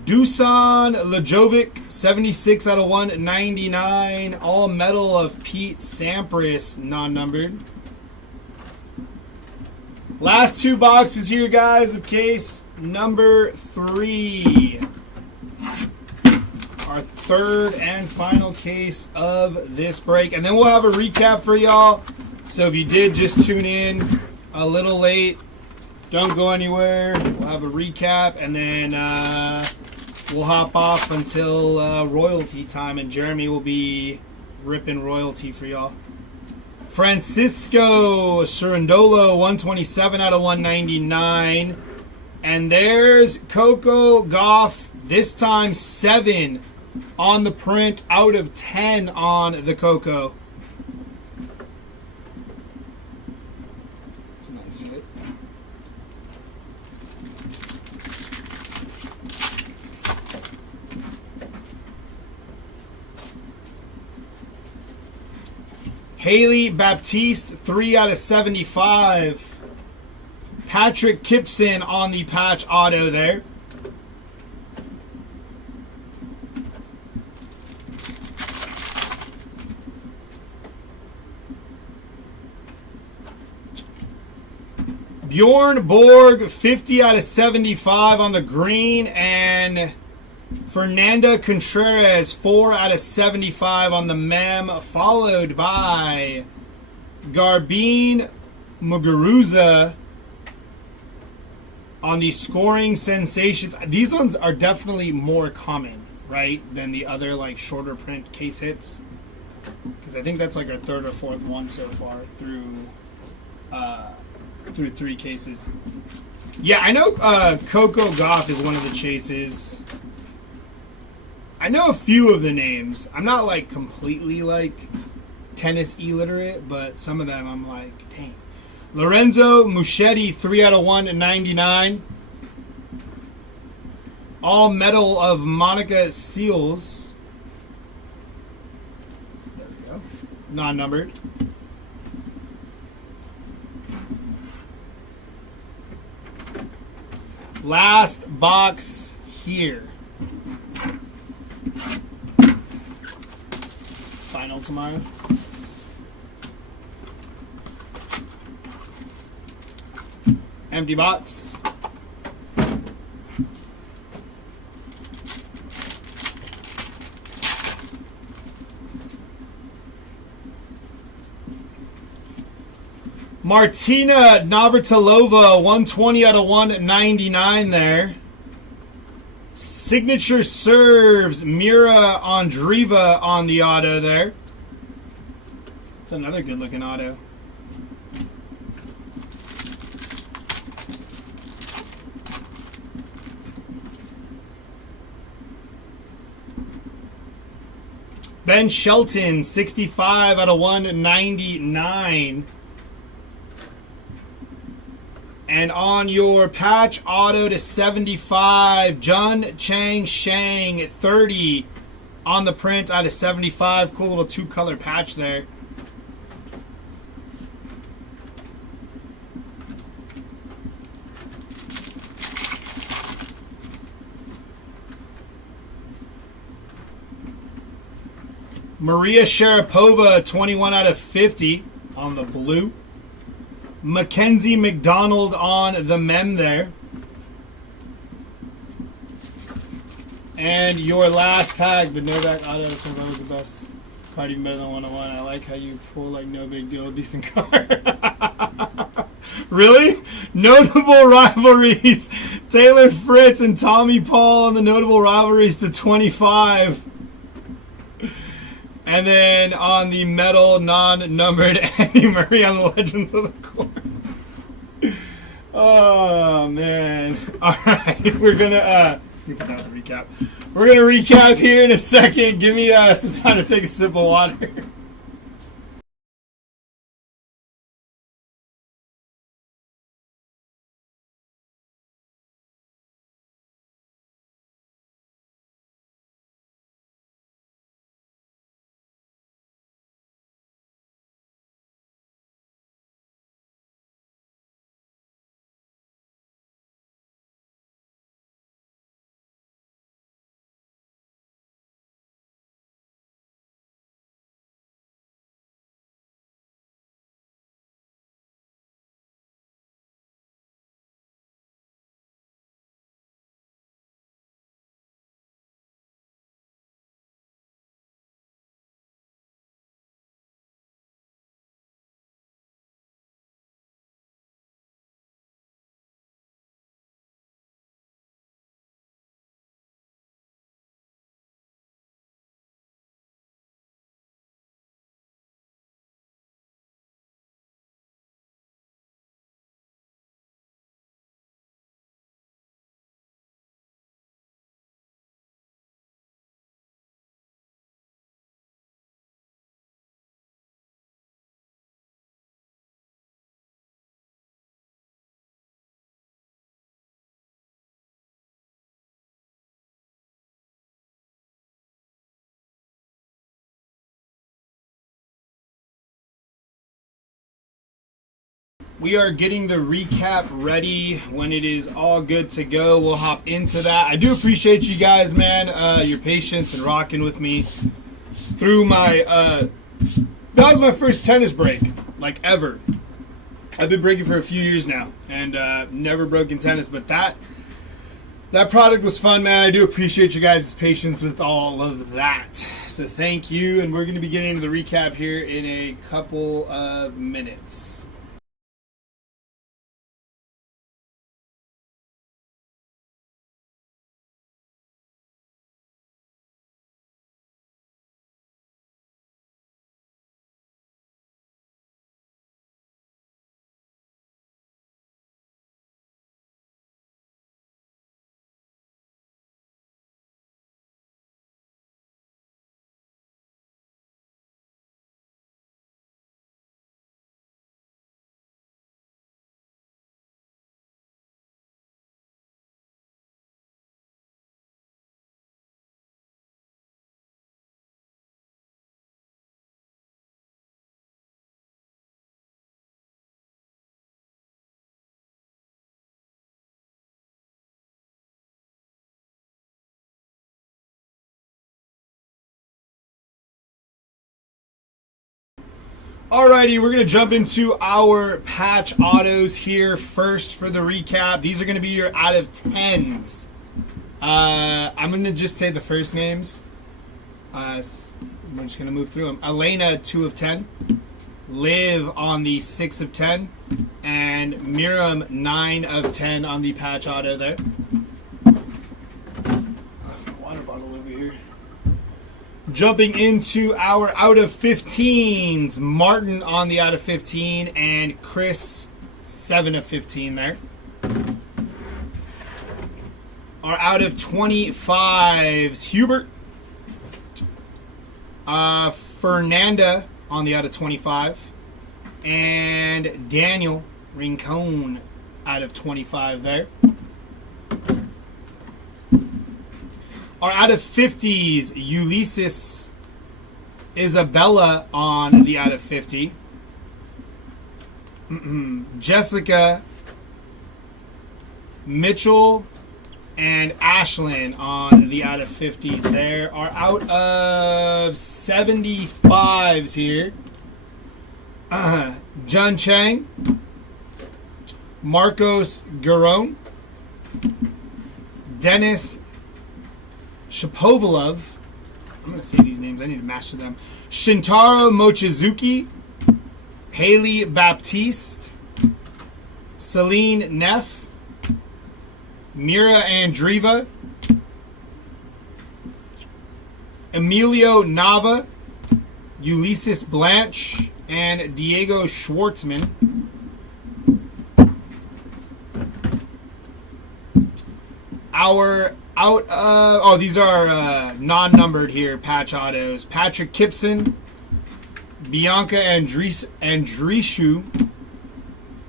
Dusan Lajovic, 76 out of 199. All metal of Pete Sampras, non-numbered. Last 2 boxes here, guys, of case number 3. Our third and final case of this break. And then we'll have a recap for y'all. So if you did just tune in a little late, don't go anywhere. We'll have a recap, and then we'll hop off until royalty time. And Jeremy will be ripping royalty for y'all. Francisco Cerundolo, 127 out of 199. And there's Coco Gauff, this time 7 on the print out of 10 on the Coco. It's a nice hit. Haley Baptiste, 3 out of 75. Patrick Kipson on the patch auto there. Bjorn Borg, 50 out of 75 on the green. And Fernanda Contreras, 4 out of 75 on the mem. Followed by Garbine Muguruza on the scoring sensations. These ones are definitely more common, right, than the other like shorter print case hits. Because I think that's like our 3rd or 4th one so far through 3 cases. Yeah, I know Coco Gauff is one of the chases. I know a few of the names. I'm not like completely like tennis illiterate, but some of them I'm like, dang. Lorenzo Muschetti, 3 out of 199. All medal of Monica Seals. There we go. Non-numbered. Last box here. Final tomorrow. Empty box. Martina Navratilova, 120 out of 199 there. Signature serves, Mira Andreeva on the auto there. It's another good looking auto. Ben Shelton, 65 out of 199. And on your patch auto to 75, Jun Chang Shang, 30 on the print out of 75. Cool little 2-color patch there. Maria Sharapova, 21 out of 50 on the blue. Mackenzie McDonald on the mem there. And your last pack, the Novak auto, so that was the best. Probably even better than 101. I like how you pull like no big deal, decent card. Really? Notable rivalries. Taylor Fritz and Tommy Paul on the notable rivalries to 25. And then on the metal, non-numbered, Andy Murray on the Legends of the Court. Oh, man. All right. We're going to... let me put out the recap. We're going to recap here in a second. Give me some time to take a sip of water. We are getting the recap ready. When it is all good to go, we'll hop into that. I do appreciate you guys, man, your patience and rocking with me through my, that was my first tennis break, like ever. I've been breaking for a few years now and never broken tennis, but that product was fun, man. I do appreciate you guys' patience with all of that. So thank you, and we're going to be getting into the recap here in a couple of minutes. Alrighty, we're going to jump into our patch autos here first for the recap. These are going to be your out of 10s. I'm going to just say the first names. We're just going to move through them. Elena, 2 of 10. Liv on the 6 of 10. And Miriam, 9 of 10 on the patch auto there. Water bottle over here. Jumping into our out of 15s, Martin on the out of 15 and Chris 7 of 15 there. Our out of 25s, Hubert, Fernanda on the out of 25, and Daniel Rincon out of 25 there. Our out of 50s, Ulysses Isabella on the out of 50. Jessica, Mitchell, and Ashlyn on the out of 50s there. Our out of 75s here. John Chang, Marcos Garon, Dennis Shapovalov. I'm going to say these names. I need to master them. Shintaro Mochizuki, Haley Baptiste, Celine Neff, Mira Andreeva, Emilio Nava, Ulysses Blanche, and Diego Schwartzman. Our out of, these are non-numbered here, patch autos. Patrick Kipson, Bianca Andrishu,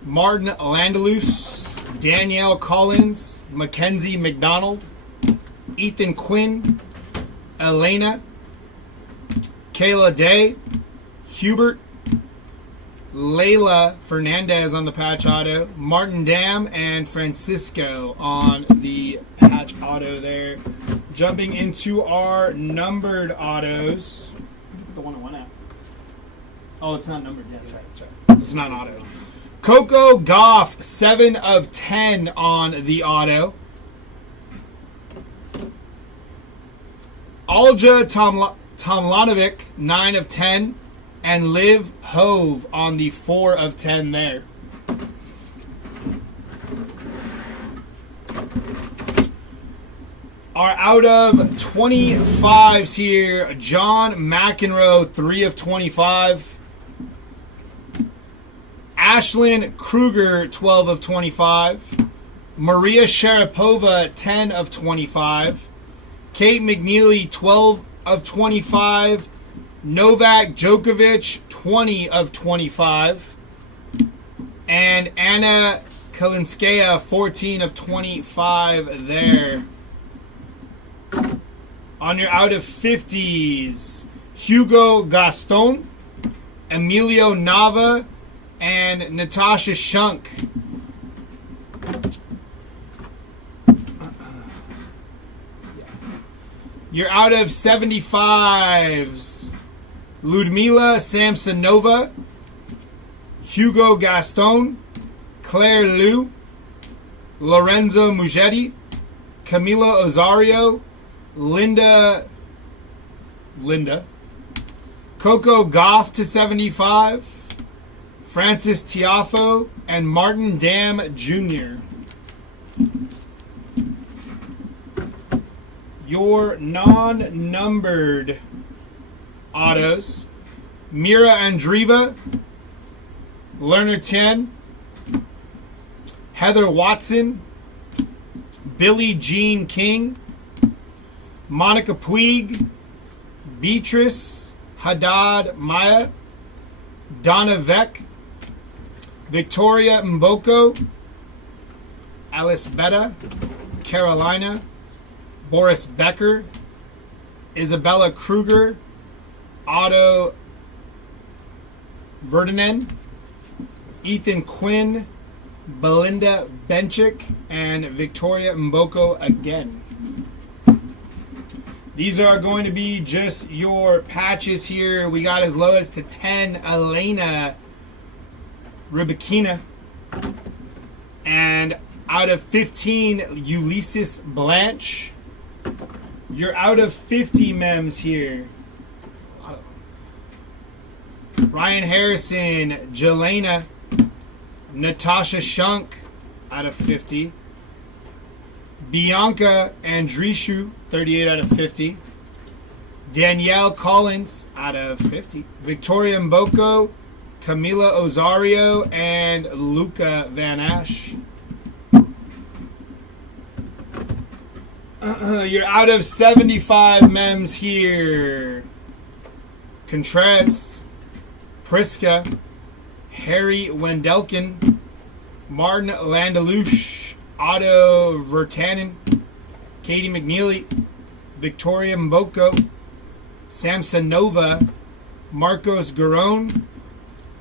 Martin Landalus, Danielle Collins, Mackenzie McDonald, Ethan Quinn, Elena, Kayla Day, Hubert, Layla Fernandez on the patch auto, Martin Dam, and Francisco on the patch auto there. Jumping into our numbered autos. The one I went at. Oh, it's not numbered. Yeah, that's right. It's not auto. Coco Goff, 7 of 10 on the auto. Alja Tomlanovic, 9 of 10. And Liv Hove on the 4 of 10 there. Our out of 25s here, John McEnroe, 3 of 25. Ashlyn Kruger, 12 of 25. Maria Sharapova, 10 of 25. Kate McNeely, 12 of 25. Novak Djokovic, 20 of 25. And Anna Kalinskaya, 14 of 25 there. On your out of 50s, Hugo Gaston, Emilio Nava, and Natasha Shunk. You're out of 75s. Ludmila Samsonova, Hugo Gaston, Claire Liu, Lorenzo Mugetti, Camila Ozario, Linda, Coco Goff to 75, Francis Tiafo, and Martin Dam Jr. Your non-numbered autos: Mira Andreeva, Lerner 10, Heather Watson, Billie Jean King, Monica Puig, Beatrice Haddad Maya, Donna Vec, Victoria Mboko, Alice Betta, Carolina, Boris Becker, Isabella Kruger, Otto Verdinen, Ethan Quinn, Belinda Benchik, and Victoria Mboko again. These are going to be just your patches here. We got as low as to 10, Elena Rybakina. And out of 15, Ulysses Blanche. You're out of 50 mems here. Ryan Harrison, Jelena, Natasha Shunk, out of 50. Bianca Andriescu, 38 out of 50. Danielle Collins, out of 50. Victoria Mboko, Camila Ozario, and Luca Van Ash. You're out of 75 mems here. Contreras, Priska, Harry Wendelken, Martin Landalouche, Otto Vertanen, Katie McNeely, Victoria Mboko, Samsonova, Marcos Garone,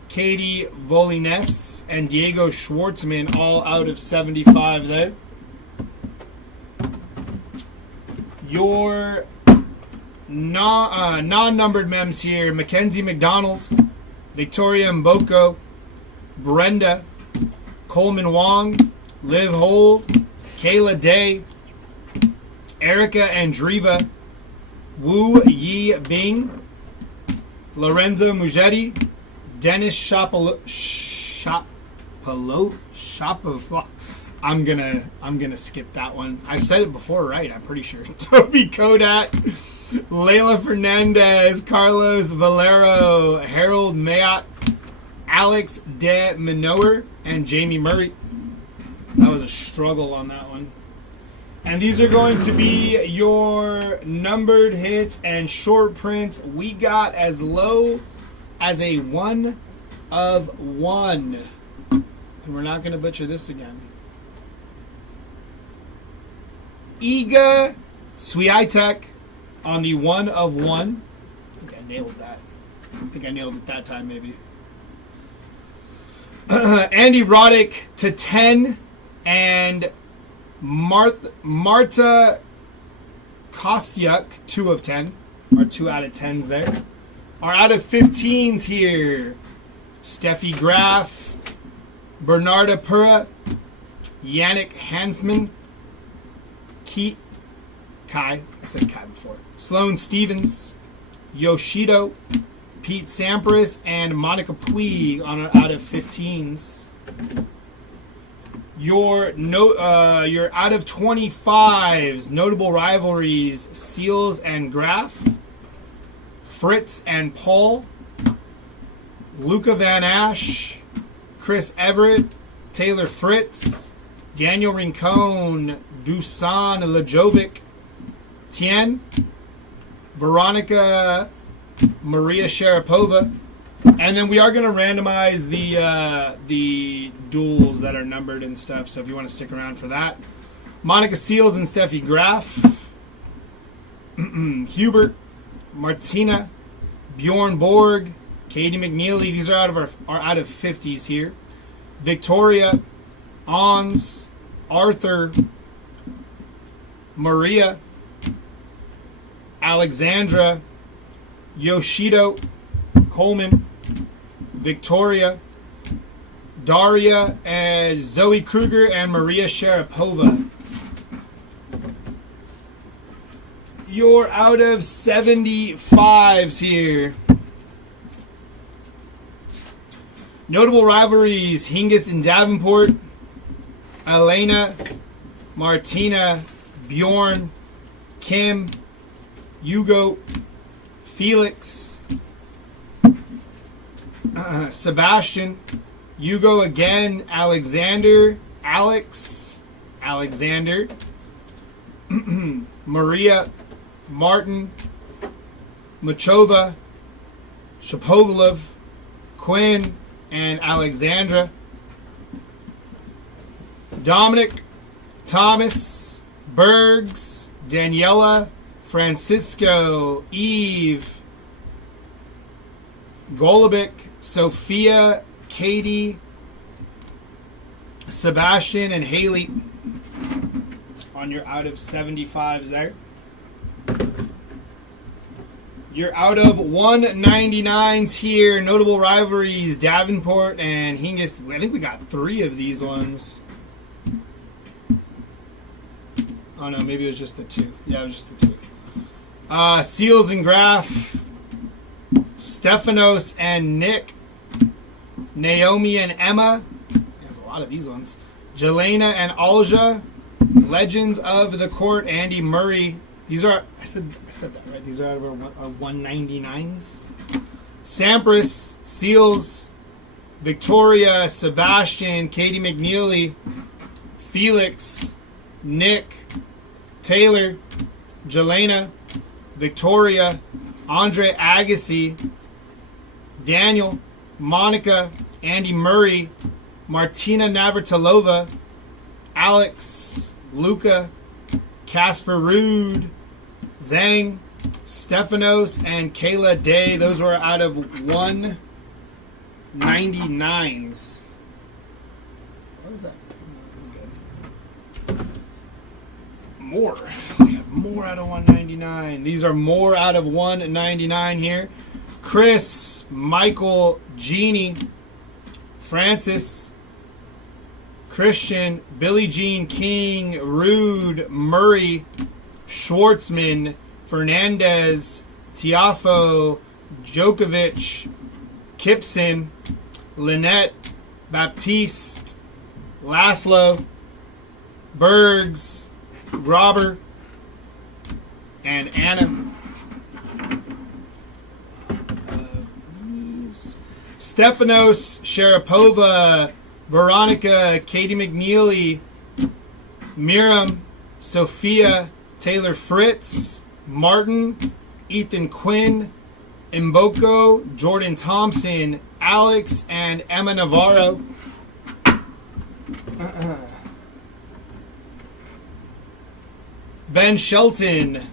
Katie Volines, and Diego Schwartzman, all out of 75 there. Your non-numbered mems here: Mackenzie McDonald, Victoria Mboko, Brenda, Coleman Wong, Liv Hold, Kayla Day, Erica Andreeva, Wu Yi Bing, Lorenzo Mugetti, Dennis Shapovalov. I'm gonna skip that one. I've said it before, right? I'm pretty sure. Toby Kodak, Leila Fernandez, Carlos Valero, Harold Mayotte, Alex De Minower, and Jamie Murray. That was a struggle on that one. And these are going to be your numbered hits and short prints. We got as low as a 1 of 1. And we're not going to butcher this again. Iga Swiatek on the 1 of 1. I think I nailed that. I think I nailed it that time, maybe. Andy Roddick to 10. And Marta Kostyuk, 2 of 10. Our 2 out of 10s there. Our out of 15s here: Steffi Graf, Bernarda Pura, Yannick Hanfman, Kai, I said Kai before, Sloane Stevens, Yoshido, Pete Sampras, and Monica Puig on our out of 15s. Your out of 25s: notable rivalries, Seals and Graf, Fritz and Paul, Luca Van Ash, Chris Everett, Taylor Fritz, Daniel Rincon, Dusan Lajovic, Tien, Veronica Maria Sharapova. And then we are going to randomize the duels that are numbered and stuff, so if you want to stick around for that. Monica Seals and Steffi Graf, Hubert, Martina, Bjorn Borg, Katie McNeely. These are out of our out of 50s here. Victoria, Ons, Arthur, Maria, Alexandra, Yoshido, Coleman, Victoria, Daria, and Zoe Kruger, and Maria Sharapova. You're out of 75s here. Notable rivalries: Hingis and Davenport, Elena, Martina, Bjorn, Kim, Hugo, Felix, Sebastian, Hugo again, Alexander, Alex, Alexander, Maria, Martin, Machova, Shapovalov, Quinn, and Alexandra. Dominic, Thomas, Bergs, Daniela, Francisco, Eve, Golubic, Sophia, Katie, Sebastian, and Haley on your out of 75s there. You're out of 199s here. Notable rivalries: Davenport and Hingis. I think we got 3 of these ones. Oh no, maybe it was just the 2. Yeah, it was just the 2. Seals and Graph, Stephanos and Nick, Naomi and Emma. There's a lot of these ones. Jelena and Alja, Legends of the Court, Andy Murray. These are, I said that right. These are out of our 199s. Sampras, Seals, Victoria, Sebastian, Katie McNeely, Felix, Nick, Taylor, Jelena, Victoria, Andre Agassi, Daniel, Monica, Andy Murray, Martina Navratilova, Alex, Luca, Casper Ruud, Zhang, Stephanos, and Kayla Day. Those were out of 199s. What is that? Good. More. We have more out of 199. These are more out of 199 here. Chris, Michael, Jeannie, Francis, Christian, Billie Jean King, Rude, Murray, Schwartzman, Fernandez, Tiafo, Djokovic, Kipson, Lynette, Baptiste, Laszlo, Bergs, Grobber, and Anna. Stephanos, Sharapova, Veronica, Katie McNeely, Miriam, Sophia, Taylor Fritz, Martin, Ethan Quinn, Mboko, Jordan Thompson, Alex, and Emma Navarro. Ben Shelton,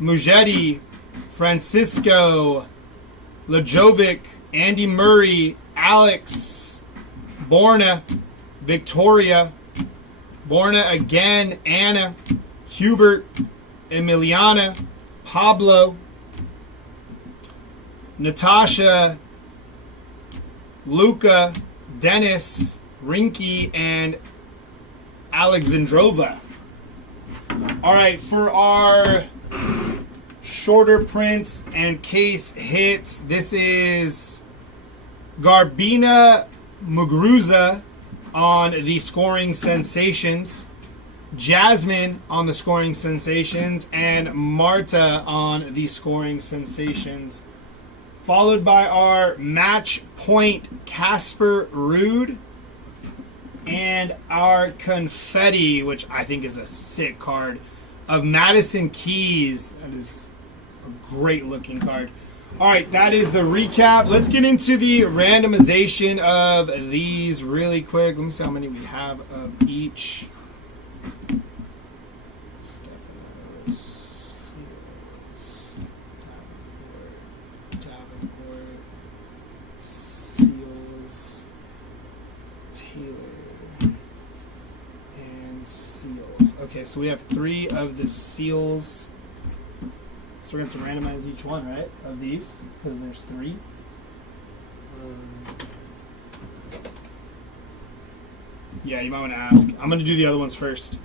Mujetti, Francisco, Lajovic, Andy Murray, Alex, Borna, Victoria, Borna again, Anna, Hubert, Emiliana, Pablo, Natasha, Luca, Dennis, Rinky, and Alexandrova. All right, for our shorter prints and case hits, this is Garbina Muguruza on the scoring sensations, Jasmine on the scoring sensations, and Marta on the scoring sensations. Followed by our match point Casper Ruud and our confetti, which I think is a sick card, of Madison Keys. That is a great looking card. All right, that is the recap. Let's get into the randomization of these really quick. Let me see how many we have of each. seals. Okay, so we have 3 of the seals. So we're going to have to randomize each one, right? Of these, because there's 3. Yeah, you might want to ask. I'm going to do the other ones first.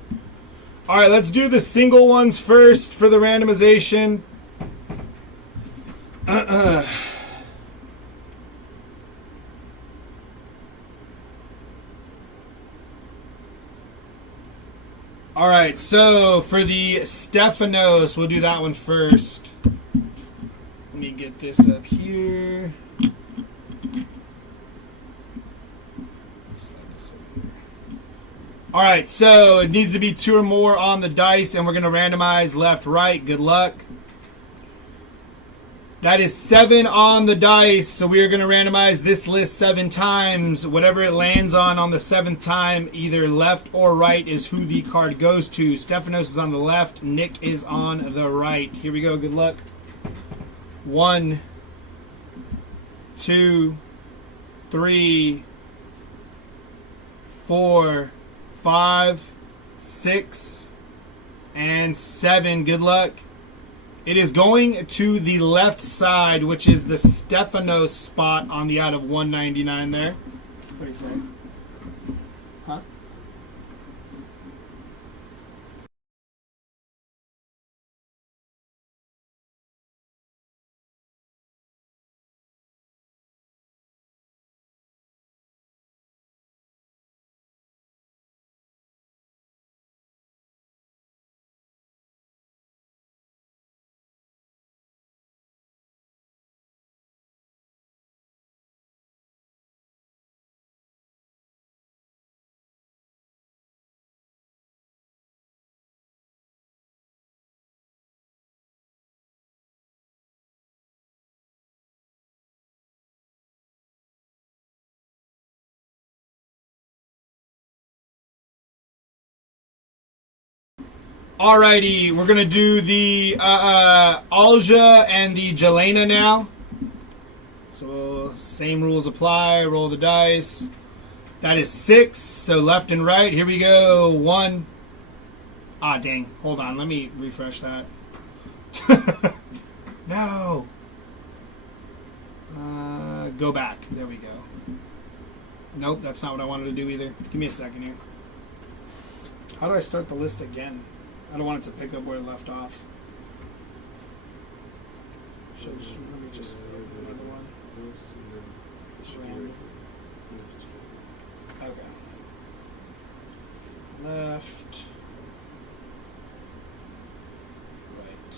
All right, let's do the single ones first for the randomization. All right, so for the Stephanos, we'll do that one first. Let me get this up here. Slide this over here. All right, so it needs to be 2 or more on the dice, and we're going to randomize left, right. Good luck. That is 7 on the dice, so we are going to randomize this list 7 times. Whatever it lands on the 7th time, either left or right, is who the card goes to. Stephanos is on the left. Nick is on the right. Here we go. Good luck. 1, 2, 3, 4, 5, 6, and 7. Good luck. It is going to the left side, which is the Stephanos spot on the out of 199 there. What do you say? Huh? Alrighty, we're gonna do the Alja and the Jelena now. So same rules apply. Roll the dice. That is 6. So left and right. Here we go. 1. Ah, dang. Hold on. Let me refresh that. No. Go back. There we go. Nope, that's not what I wanted to do either. Give me a second here. How do I start the list again? I don't want it to pick up where it left off. Let me just load another one. Okay. Left. Right.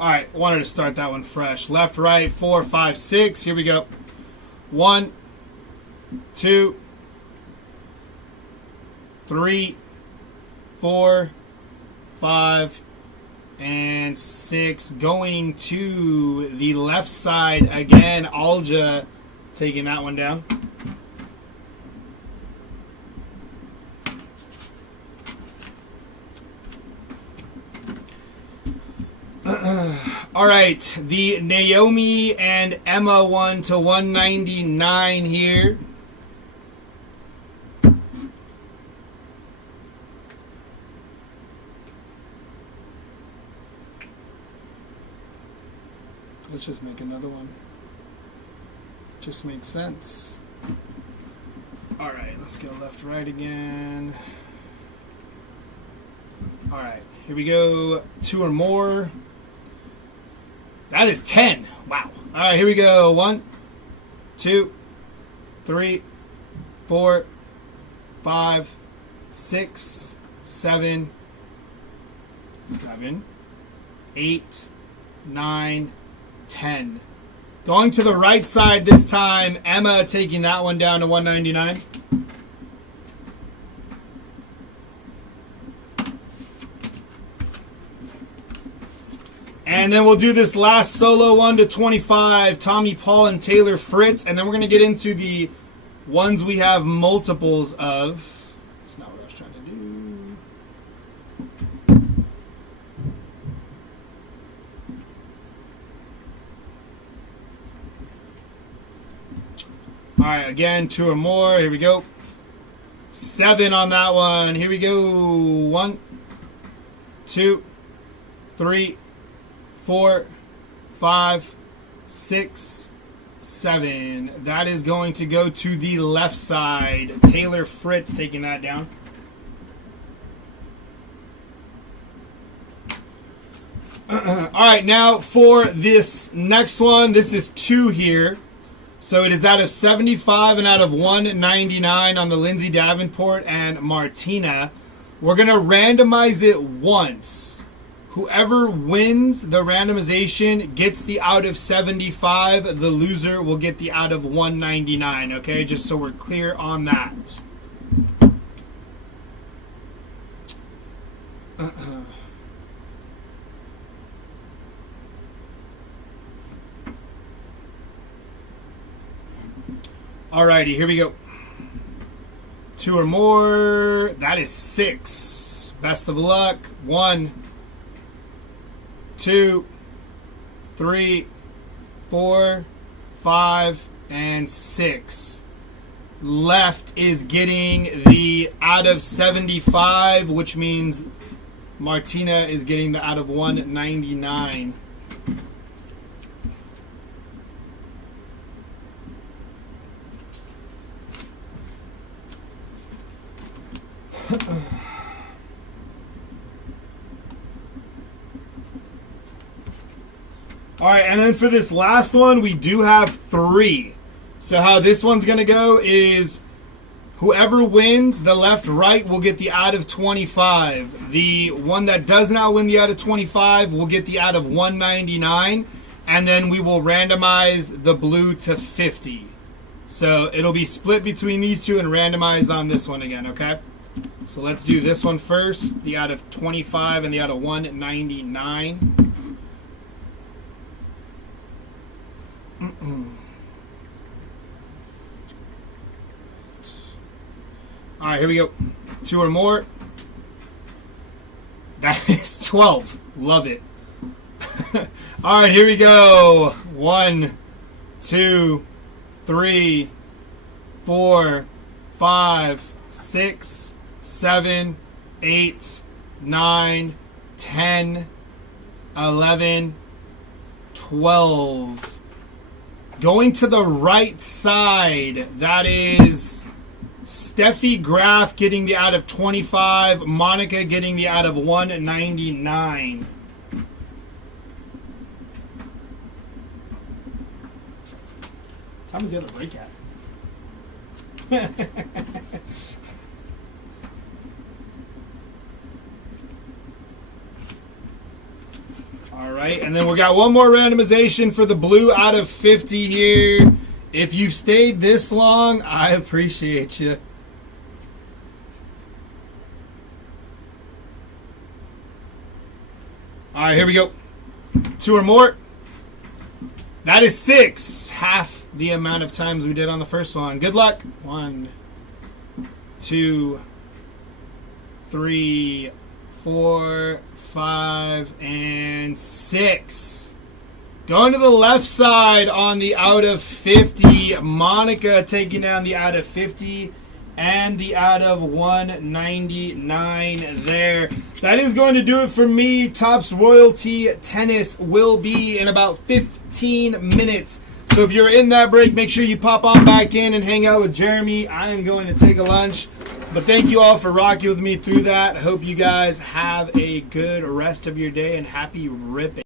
Alright, I wanted to start that one fresh. Left, right, 4, 5, 6. Here we go. 1, 2, 3, 4, 5, and 6. Going to the left side again. Alja taking that one down. All right, the Naomi and Emma one to 199 here. Let's just make another one. Just makes sense. All right, let's go left, right again. All right, here we go. 2 or more. That is 10. Wow. All right, here we go. 1, 2, 3, 4, 5, 6, 7, 8, 9, 10. Going to the right side this time. Emma taking that one down to 199. And then we'll do this last solo one to 25. Tommy, Paul, and Taylor Fritz. And then we're going to get into the ones we have multiples of. That's not what I was trying to do. All right, again, 2 or more. Here we go. 7 on that one. Here we go. 1, 2, 3, 4, 5, 6, 7. That is going to go to the left side. Taylor Fritz taking that down. All right, now for this next one, this is 2 here. So it is out of 75 and out of 199 on the Lindsay Davenport and Martina. We're going to randomize it once. Whoever wins the randomization gets the out of 75. The loser will get the out of 199, okay? Just so we're clear on that. Alrighty, here we go. 2 or more. That is 6. Best of luck. 1, 2, 3, 4, 5, and 6. Left is getting the out of 75, which means Martina is getting the out of 199. All right, and then for this last one, we do have 3. So how this one's going to go is whoever wins, the left-right will get the out of 25. The one that does not win the out of 25 will get the out of 199. And then we will randomize the blue to 50. So it'll be split between these two and randomized on this one again, okay? So let's do this one first. The out of 25 and the out of 199. All right, here we go. 2 or more. That is 12. Love it. All right, here we go. 1, 2, 3, 4, 5, 6, 7, 8, 9, 10, 11, 12. Going to the right side, that is Steffi Graf getting the out of 25, Monica getting the out of 199. Time is the other break at? All right, and then we got one more randomization for the blue out of 50 here. If you've stayed this long, I appreciate you. All right, here we go. 2 or more. That is 6. Half the amount of times we did on the first one. Good luck. 1, 2, 3, 4, 5, and 6. Going to the left side on the out of 50. Monica taking down the out of 50 and the out of 199 there. That is going to do it for me. Topps Royalty Tennis will be in about 15 minutes. So if you're in that break, make sure you pop on back in and hang out with Jeremy. I am going to take a lunch. But thank you all for rocking with me through that. I hope you guys have a good rest of your day and happy ripping.